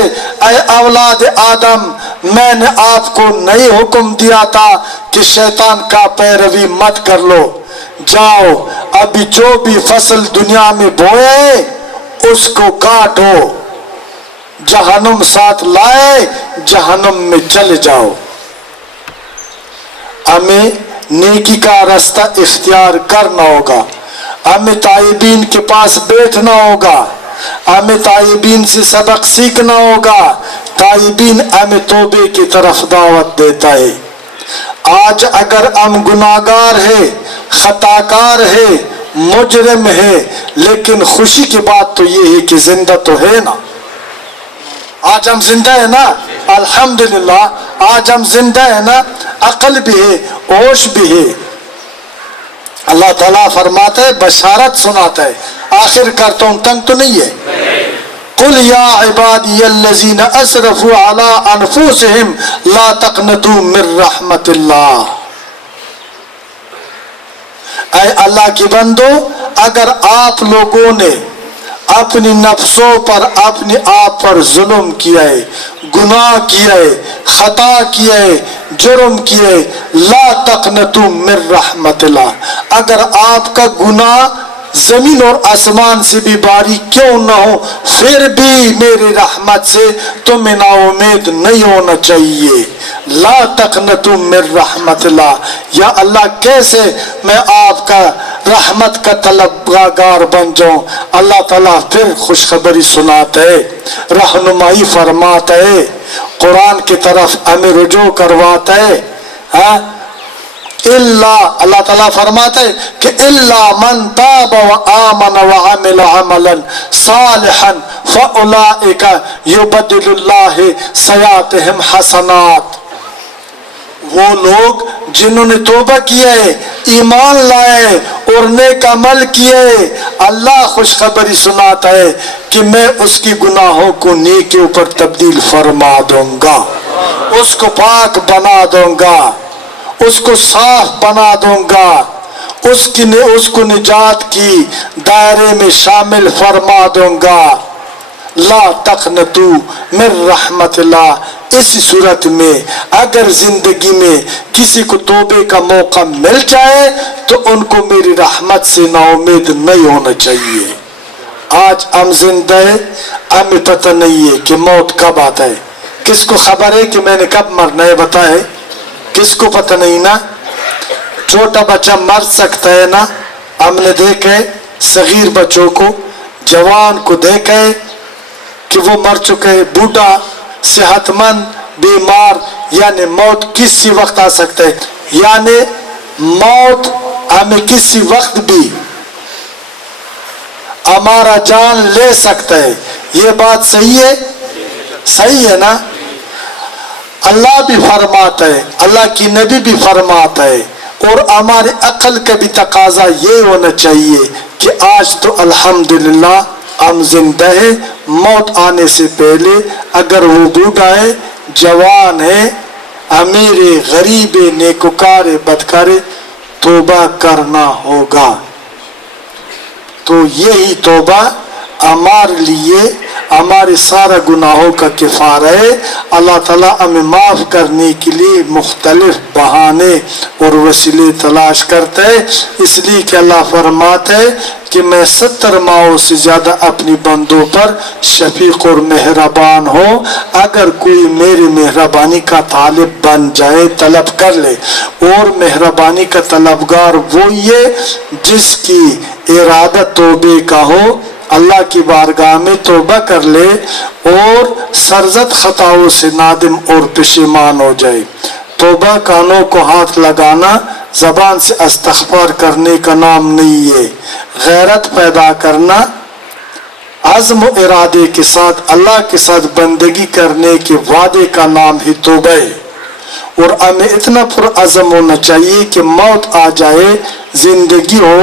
اے اولاد آدم میں نے آپ کو نہیں حکم دیا تھا کہ شیطان کا پیروی مت کر لو، جاؤ ابھی جو بھی فصل دنیا میں بوئے اس کو کاٹو، جہنم ساتھ لائے جہنم میں چل جاؤ۔ ہمیں نیکی کا راستہ اختیار کرنا ہوگا، ہمیں تائبین کے پاس بیٹھنا ہوگا، ہمیں تائبین سے سبق سیکھنا ہوگا، تائبین ہمیں توبے کی طرف دعوت دیتا ہے۔ آج اگر ہم گناہگار ہیں، خطاکار ہیں، مجرم ہے، لیکن خوشی کی بات تو یہ ہے کہ زندہ تو ہے نا، آج ہم زندہ ہیں نا، الحمدللہ آج ہم زندہ ہیں نا، عقل بھی ہے، ہوش بھی ہے۔ اللہ تعالیٰ فرماتا ہے، بشارت سناتا ہے، آخر کرتا ہوں تنگ تو نہیں ہے، قُلْ يَا عِبَادِيَ الَّذِينَ أَسْرَفُوا عَلَىٰ أَنفُسِهِمْ لَا تَقْنَطُوا مِن رَحْمَتِ اللَّهِ، اے اللہ کی بندو اگر آپ لوگوں نے اپنی نفسوں پر اپنے آپ پر ظلم کیا ہے، گناہ کیا ہے، خطا کیا ہے، جرم کیا ہے، لا تقنطوا من رحمت اللہ، اگر آپ کا گناہ زمین اور آسمان سے بھی باری کیوں نہ ہو پھر بھی میری رحمت سے تمہیں نا امید نہیں ہونا چاہیے۔ لا تقنطوا من رحمت اللہ، یا اللہ کیسے میں آپ کا رحمت کا طلبگار بن جاؤں؟ اللہ تعالیٰ پھر خوشخبری سناتا ہے، رہنمائی فرماتا ہے، قرآن کی طرف ہمیں رجوع کرواتا ہے۔ اللہ تعالیٰ فرماتا ہے کہ إِلَّا مَن تَابَ وَآمَنَ وَعَمِلَ عَمَلًا صَالِحًا فَأُولَٰئِكَ يُبَدِّلُ اللَّهُ سَيِّئَاتِهِمْ حَسَنَاتٍ، وہ لوگ جنہوں نے توبہ کیا ہے، ایمان لائے اور نیک عمل کیے، اللہ خوشخبری سناتا ہے کہ میں اس کی گناہوں کو نیکیوں پر تبدیل فرما دوں گا، اس کو پاک بنا دوں گا، اس کو صاف بنا دوں گا، اس کو نجات کی دائرے میں شامل فرما دوں گا۔ لا تقنطوا من رحمت اللہ، اسی صورت میں اگر زندگی میں کسی کو توبے کا موقع مل جائے تو ان کو میری رحمت سے نا امید نہیں ہونا چاہیے۔ آج ہم زندہ ہیں، ہمیں پتہ نہیں ہے کہ موت کب آتا ہے، کس کو خبر ہے کہ میں نے کب مرنا ہے؟ بتائے، کس کو پتہ نہیں نا؟ چھوٹا بچہ مر سکتا ہے نا، ہم نے دیکھے صغیر بچوں کو، جوان کو دیکھے کہ وہ مر چکے، بوڑھا، صحت مند، بیمار، یعنی موت کسی وقت آ سکتا ہے، یعنی موت ہمیں کسی وقت بھی ہمارا جان لے سکتا ہے۔ یہ بات صحیح ہے؟ صحیح ہے نا؟ اللہ بھی فرماتا ہے، اللہ کی نبی بھی فرماتا ہے، اور ہمارے عقل کا بھی تقاضا یہ ہونا چاہیے کہ آج تو الحمدللہ ہم زندہ ہیں، موت آنے سے پہلے اگر وہ بوڑھا ہے، جوان ہے، امیر، غریب، نیکوکار، بدکار، توبہ کرنا ہوگا۔ تو یہی توبہ ہمارے لیے ہمارے سارا گناہوں کا کفارہ ہے۔ اللہ تعالیٰ ہمیں معاف کرنے کے لیے مختلف بہانے اور وسیلے تلاش کرتا ہے، اس لیے کہ اللہ فرماتا ہے کہ میں 70 ماہوں سے زیادہ اپنی بندوں پر شفیق اور مہربان ہوں، اگر کوئی میری مہربانی کا طالب بن جائے، طلب کر لے، اور مہربانی کا طلبگار وہی ہے جس کی ارادہ توبے کا ہو، اللہ کی بارگاہ میں توبہ کر لے اور سرزد خطاؤں سے نادم اور پشیمان ہو جائے۔ توبہ کانوں کو ہاتھ لگانا زبان سے استغفار کرنے کا نام نہیں ہے. غیرت پیدا کرنا عزم و ارادے کے ساتھ اللہ کے ساتھ بندگی کرنے کے وعدے کا نام ہی توبہ ہے. اور ہمیں اتنا پر عزم ہونا چاہیے کہ موت آ جائے، زندگی ہو،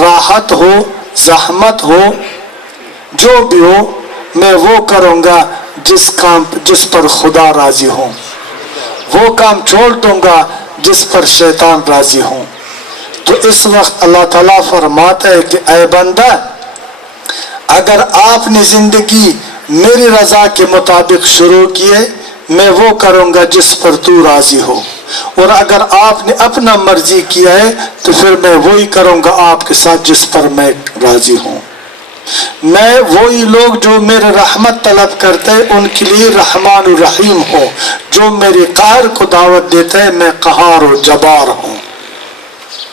راحت ہو، زحمت ہو، جو بھی ہو، میں وہ کروں گا جس پر خدا راضی ہوں، وہ کام چھوڑ دوں گا جس پر شیطان راضی ہوں. تو اس وقت اللہ تعالیٰ فرماتا ہے کہ اے بندہ، اگر آپ نے زندگی میری رضا کے مطابق شروع کی ہے، میں وہ کروں گا جس پر تو راضی ہو. اور اگر آپ نے اپنا مرضی کیا ہے تو پھر میں وہی کروں گا آپ کے ساتھ جس پر میں راضی ہوں. میں وہی لوگ جو میرے رحمت طلب کرتے ہیں ان کے لیے رحمان الرحیم ہوں. جو میرے قہر کو دعوت دیتا ہے میں قہار و جبار ہوں.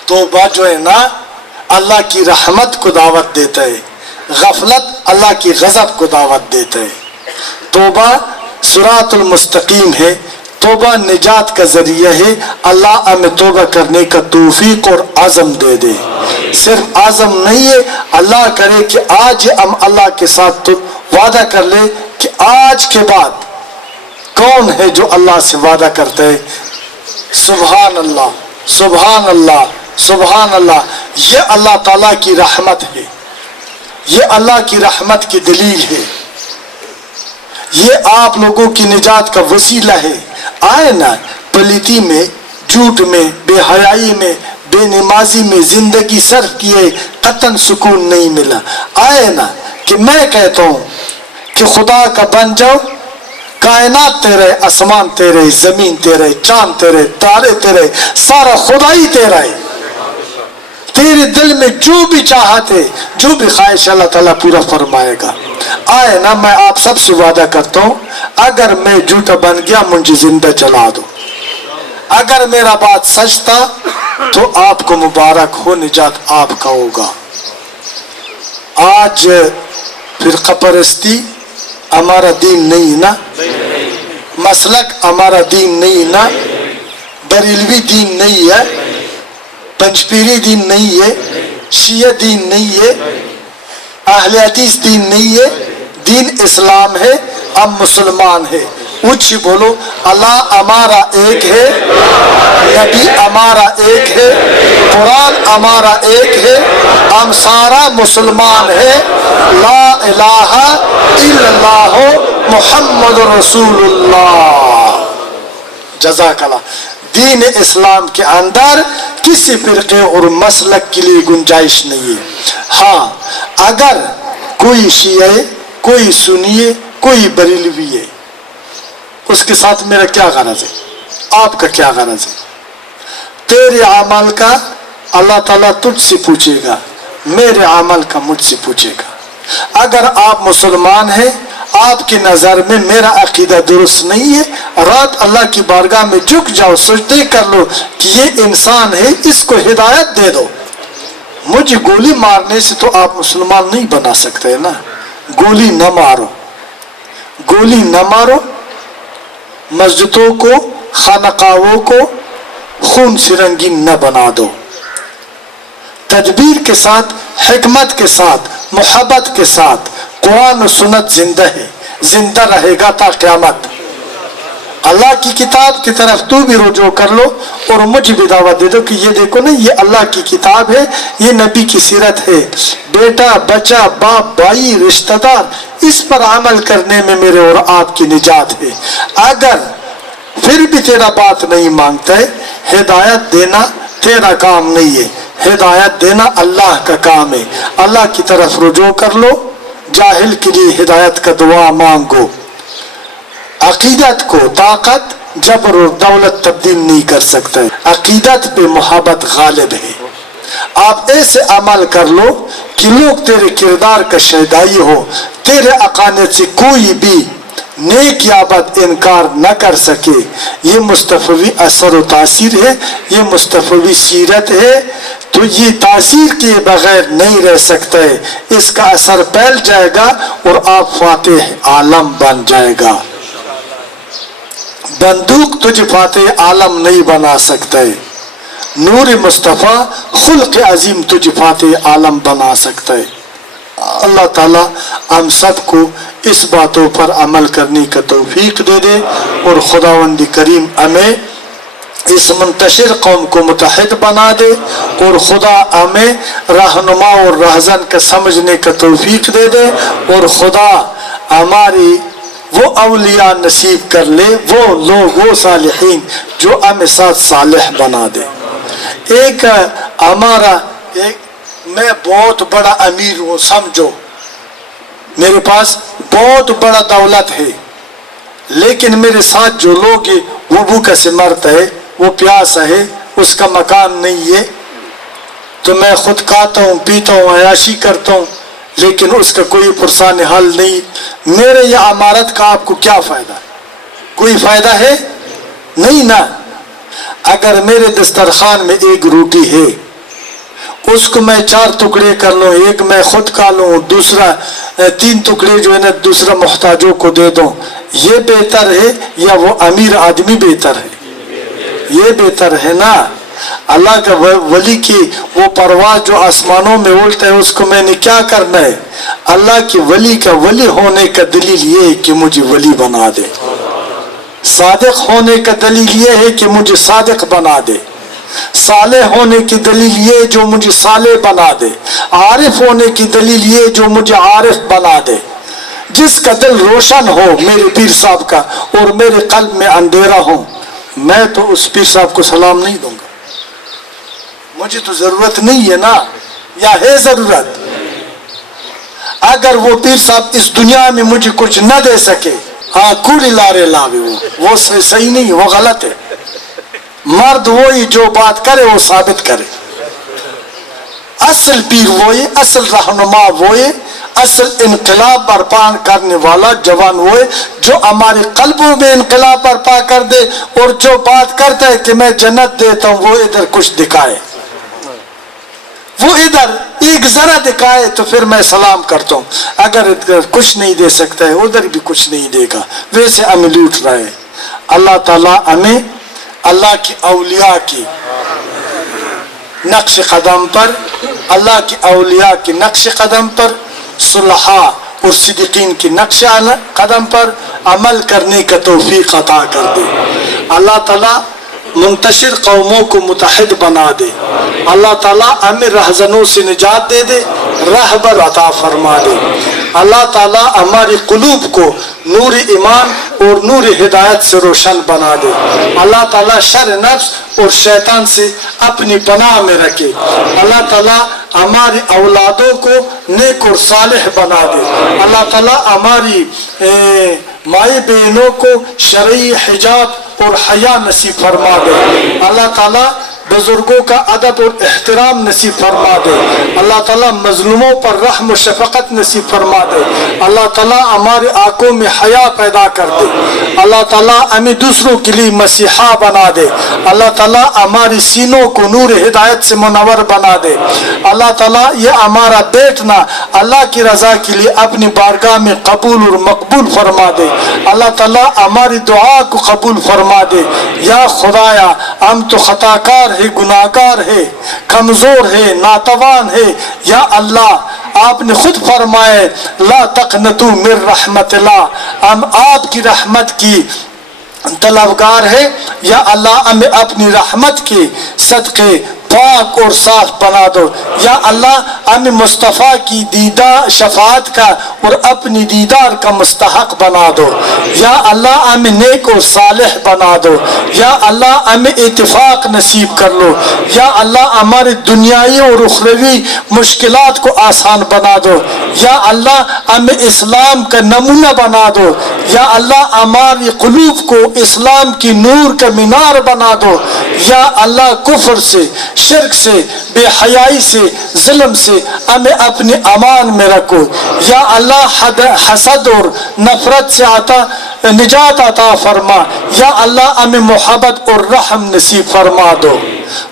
توبہ جو ہے نا اللہ کی رحمت کو دعوت دیتا ہے، غفلت اللہ کی غضب کو دعوت دیتا ہے. توبہ صراط المستقیم ہے، توبہ نجات کا ذریعہ ہے. اللہ ہمیں توبہ کرنے کا توفیق اور عزم دے دے. صرف عزم نہیں ہے، اللہ کرے کہ آج ہم اللہ کے ساتھ وعدہ کر لے کہ آج کے بعد کون ہے جو اللہ سے وعدہ کرتا ہے؟ سبحان اللہ، سبحان اللہ، سبحان اللہ. یہ اللہ تعالیٰ کی رحمت ہے، یہ اللہ کی رحمت کی دلیل ہے، یہ آپ لوگوں کی نجات کا وسیلہ ہے. آئے نا پلیتی میں، جھوٹ میں، بے حیائی میں، بے نمازی میں زندگی صرف کیے قطعاً سکون نہیں ملا. آئے نا کہ میں کہتا ہوں کہ خدا کا بن جاؤ، کائنات تیرے، آسمان تیرے، زمین تیرے، چاند تیرے، تارے تیرے، سارا خدا ہی تیرا ہے. تیرے دل میں جو بھی چاہت ہے، جو بھی خواہش اللہ تعالیٰ پورا فرمائے گا. آئے نا میں آپ سب سے وعدہ کرتا ہوں، اگر میں جھوٹا بن گیا مجھے زندہ جلا دو. اگر میرا بات سچ تھا تو آپ کو مبارک ہو، نجات آپ کا ہوگا. آج فرقہ پرستی ہمارا دین نہیں نا، مسلک ہمارا دین نہیں نا، بریلوی دین نہیں ہے، پنجپیری دین نہیں ہے، شیعہ دین نہیں ہے، اہل حدیث دین نہیں ہے. دین اسلام ہے، ہم مسلمان ہیں. اونچی بولو، اللہ ہمارا ایک ہے، نبی ہمارا ایک ہے، قرآن ہمارا ایک ہے، ہم سارا مسلمان ہے. لا الہ الا اللہ محمد رسول اللہ. جزاک اللہ. دین اسلام کے اندر کسی فرقے اور مسلک کے لیے گنجائش نہیں ہے. ہاں اگر کوئی شیعہ ہے، کوئی سنی ہے، کوئی بریلوی ہے، اس کے ساتھ میرا کیا غرض ہے؟ آپ کا کیا غرض ہے؟ تیرے عمل کا اللہ تعالیٰ تجھ سے پوچھے گا، میرے عمل کا مجھ سے پوچھے گا. اگر آپ مسلمان ہیں، آپ کی نظر میں میرا عقیدہ درست نہیں ہے، رات اللہ کی بارگاہ میں جھک جاؤ، سجدے کر لو کہ یہ انسان ہے، اس کو ہدایت دے دو. مجھے گولی مارنے سے تو آپ مسلمان نہیں بنا سکتے نا. گولی نہ مارو، گولی نہ مارو. مسجدوں کو، خانقاہوں کو خون سے رنگین نہ بنا دو. تدبیر کے ساتھ، حکمت کے ساتھ، محبت کے ساتھ. قرآن و سنت زندہ ہے، زندہ رہے گا تا قیامت. اللہ کی کتاب کی طرف تو بھی رجوع کر لو اور مجھے بھی دعوت دے دو کہ یہ دیکھو نا، یہ اللہ کی کتاب ہے، یہ نبی کی سیرت ہے. بیٹا، بچہ، باپ، بھائی، رشتہ دار، اس پر عمل کرنے میں میرے اور آپ کی نجات ہے. اگر پھر بھی تیرا بات نہیں مانگتا ہے، ہدایت دینا تیرا کام نہیں ہے، ہدایت دینا اللہ کا کام ہے. اللہ کی طرف رجوع کر لو. جاہل کے لیے ہدایت کا دعا مانگو. عقیدت کو طاقت، جبر اور دولت تبدیل نہیں کر سکتا ہے. عقیدت پہ محبت غالب ہے. آپ ایسے عمل کر لو کہ لوگ تیرے کردار کا شہدائی ہو، تیرے اقانت سے کوئی بھی نیک یا بد انکار نہ کر سکے. یہ مصطفی اثر و تاثیر ہے، یہ مصطفی سیرت ہے. تو یہ تاثیر کے بغیر نہیں رہ سکتا ہے. اس کا اثر پھیل جائے گا اور آپ فاتح عالم بن جائے گا. بندوق تجھے فاتح عالم نہیں بنا سکتا ہے. نور مصطفیٰ خلق عظیم تجھ فاتح عالم بنا سکتا ہے۔ اللہ تعالیٰ ہم سب کو اس باتوں پر عمل کرنے کا توفیق دے دے، اور خداوند کریم ہمیں اس منتشر قوم کو متحد بنا دے، اور خدا ہمیں رہنما اور رہزن کا سمجھنے کا توفیق دے دے، اور خدا ہماری وہ اولیاء نصیب کر لے، وہ لوگ، وہ صالحین جو ہمیں ساتھ صالح بنا دے۔ ایک ہمارا میں بہت بڑا امیر ہوں، سمجھو میرے پاس بہت بڑا دولت ہے، لیکن میرے ساتھ جو لوگ ہیں وہ بھوکا سے مرتا ہے، وہ پیاسا ہے، اس کا مکان نہیں ہے، تو میں خود کھاتا ہوں، پیتا ہوں، عیاشی کرتا ہوں، لیکن اس کا کوئی پرسان حل نہیں۔ میرے یہ عمارت کا آپ کو کیا فائدہ ہے؟ کوئی فائدہ ہے نہیں نا۔ اگر میرے دسترخوان میں ایک روٹی ہے، اس کو میں 4 ٹکڑے کر لوں، ایک میں خود کھا لوں، دوسرا 3 ٹکڑے جو ہے نا دوسرا محتاجوں کو دے دوں، یہ بہتر ہے یا وہ امیر آدمی بہتر ہے؟ یہ بہتر ہے نا۔ اللہ کا ولی کی وہ پرواز جو آسمانوں میں اڑتا ہے، اس کو میں نے کیا کرنا ہے؟ اللہ کی ولی کا ولی ہونے کا دلیل یہ ہے کہ مجھے ولی بنا دے، صادق ہونے کا دلیل یہ ہے کہ مجھے صادق بنا دے، صالح ہونے کی دلیل یہ جو مجھے صالح بنا دے، عارف ہونے کی دلیل یہ جو مجھے عارف بنا دے۔ جس کا دل روشن ہو میرے پیر صاحب کا اور میرے قلب میں اندھیرا ہو، میں تو اس پیر صاحب کو سلام نہیں دوں گا۔ مجھے تو ضرورت نہیں ہے نا، یا ہے ضرورت؟ اگر وہ پیر صاحب اس دنیا میں مجھے کچھ نہ دے سکے، ہاں کوڑی لارے لاوے، وہ صحیح نہیں، وہ غلط ہے۔ مرد وہی جو بات کرے وہ ثابت کرے۔ اصل پیر وہی، اصل رہنما وہی، اصل انقلاب برپا کرنے والا جوان وہی جو ہمارے قلبوں میں انقلاب برپا کر دے، اور جو بات کرتا ہے کہ میں جنت دیتا ہوں، وہ ادھر کچھ دکھائے، وہ ادھر ایک ذرا دکھائے تو پھر میں سلام کرتا ہوں۔ اگر ادھر کچھ نہیں دے سکتا ہے، ادھر بھی کچھ نہیں دے گا، ویسے ہمیں لوٹ رہا ہے۔ اللہ تعالیٰ ہمیں اللہ کی اولیاء کی نقش قدم پر، اللہ کی اولیاء کی نقش قدم پر، صلحاء اور صدیقین کی نقش قدم پر عمل کرنے کا توفیق عطا کر دے۔ اللہ تعالیٰ منتشر قوموں کو متحد بنا دے۔ اللہ تعالیٰ ہمیں رہزنوں سے نجات دے دے، رہبر عطا فرما دے۔ اللہ تعالیٰ ہماری قلوب کو نور ایمان اور نور ہدایت سے روشن بنا دے۔ اللہ تعالیٰ شر نفس اور شیطان سے اپنی پناہ میں رکھے۔ اللہ تعالیٰ ہماری اولادوں کو نیک اور صالح بنا دے۔ اللہ تعالیٰ ہماری مائی بہنوں کو شرعی حجاب اور حیا نصیب فرما دے۔ اللہ تعالیٰ بزرگوں کا ادب اور احترام نصیب فرما دے۔ اللہ تعالیٰ مظلوموں پر رحم و شفقت نصیب فرما دے۔ اللہ تعالیٰ ہمارے آنکھوں میں حیا پیدا کر دے۔ اللہ تعالیٰ ہمیں دوسروں کے لیے مسیحا بنا دے۔ اللہ تعالیٰ ہماری سینوں کو نور ہدایت سے منور بنا دے۔ اللہ تعالیٰ یہ ہمارا بیٹھنا اللہ کی رضا کے لیے اپنی بارگاہ میں قبول اور مقبول فرما دے۔ اللہ تعالیٰ ہماری دعا کو قبول فرما دے۔ یا خدایا ہم تو خطا کار ہے، گناہگار ہے، کمزور ہے، ناتوان ہے۔ یا اللہ آپ نے خود فرمائے لا تقنطوا من رحمت اللہ، ہم آپ کی رحمت کی طلبگار ہے۔ یا اللہ ہمیں اپنی رحمت کے صدقے پاک اور صاف بنا دو۔ یا اللہ ہمیں مصطفیٰ کی دیدار شفاعت کا اور اپنی دیدار کا مستحق بنا دو۔ یا اللہ ہمیں نیک اور صالح بنا دو۔ یا اللہ ہمیں اتفاق نصیب کر لو۔ یا اللہ ہماری دنیائی اور اخروی مشکلات کو آسان بنا دو۔ یا اللہ ہمیں اسلام کا نمونہ بنا دو۔ یا اللہ ہماری قلوب کو اسلام کی نور کا مینار بنا دو۔ یا اللہ کفر سے، شرک سے، بے حیائی سے، ظلم سے ہمیں اپنے امان میں رکھو۔ یا اللہ حسد اور نفرت سے نجات عطا فرما۔ یا اللہ ہمیں محبت اور رحم نصیب فرما دو۔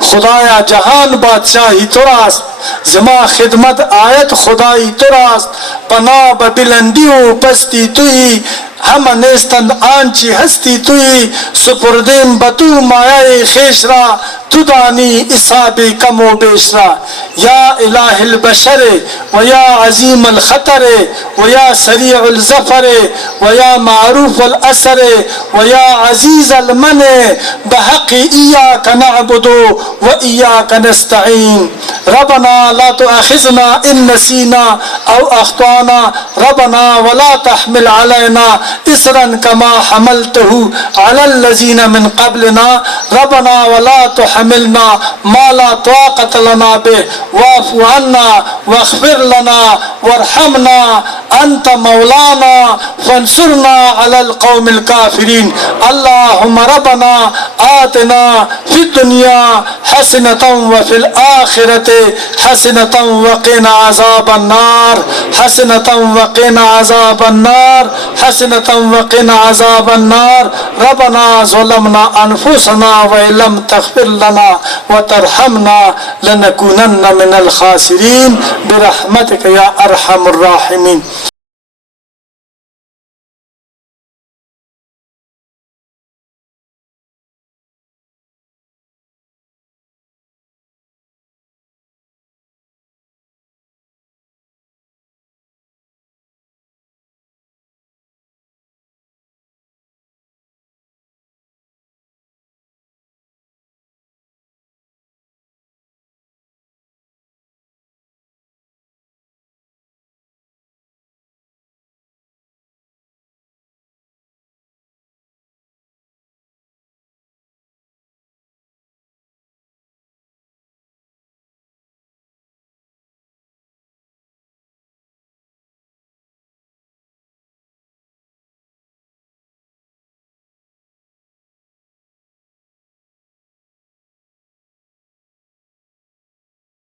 خدایا جہان بادشاہی تو راست، زما خدمت آیت خدایی تو راست، پناه به بلندی و پستی تویی، همه نیستند آنچی هستی تویی، سپردیم به تو مایه خویش را، تو دانی حساب کم و بیش را. یا الہ البشر و یا عظیم الخطر و یا سریع الظفر و یا معروف الاثر و یا عزیز المنع، بحق ایاک نعبد و ایاک نستعین. ربنا لا تؤاخذنا ان نسینا او اخطانا، ربنا ولا تحمل علينا اصرا كما حملته على الذين من قبلنا، ربنا ولا تحملنا ما لا طاقة لنا به، واعف عنا واغفر لنا وارحمنا انت مولانا فانصرنا على القوم الكافرين. اللهم ربنا آتنا في الدنيا حسنة وفي الآخرة حسنة وقنا عذاب النار، حسنة وقنا عذاب النار، حسنة وقنا عذاب النار. ربنا ظلمنا أنفسنا وإن لم تغفر لنا وترحمنا لنكونن من الخاسرين برحمتك يا أرحم الراحمين.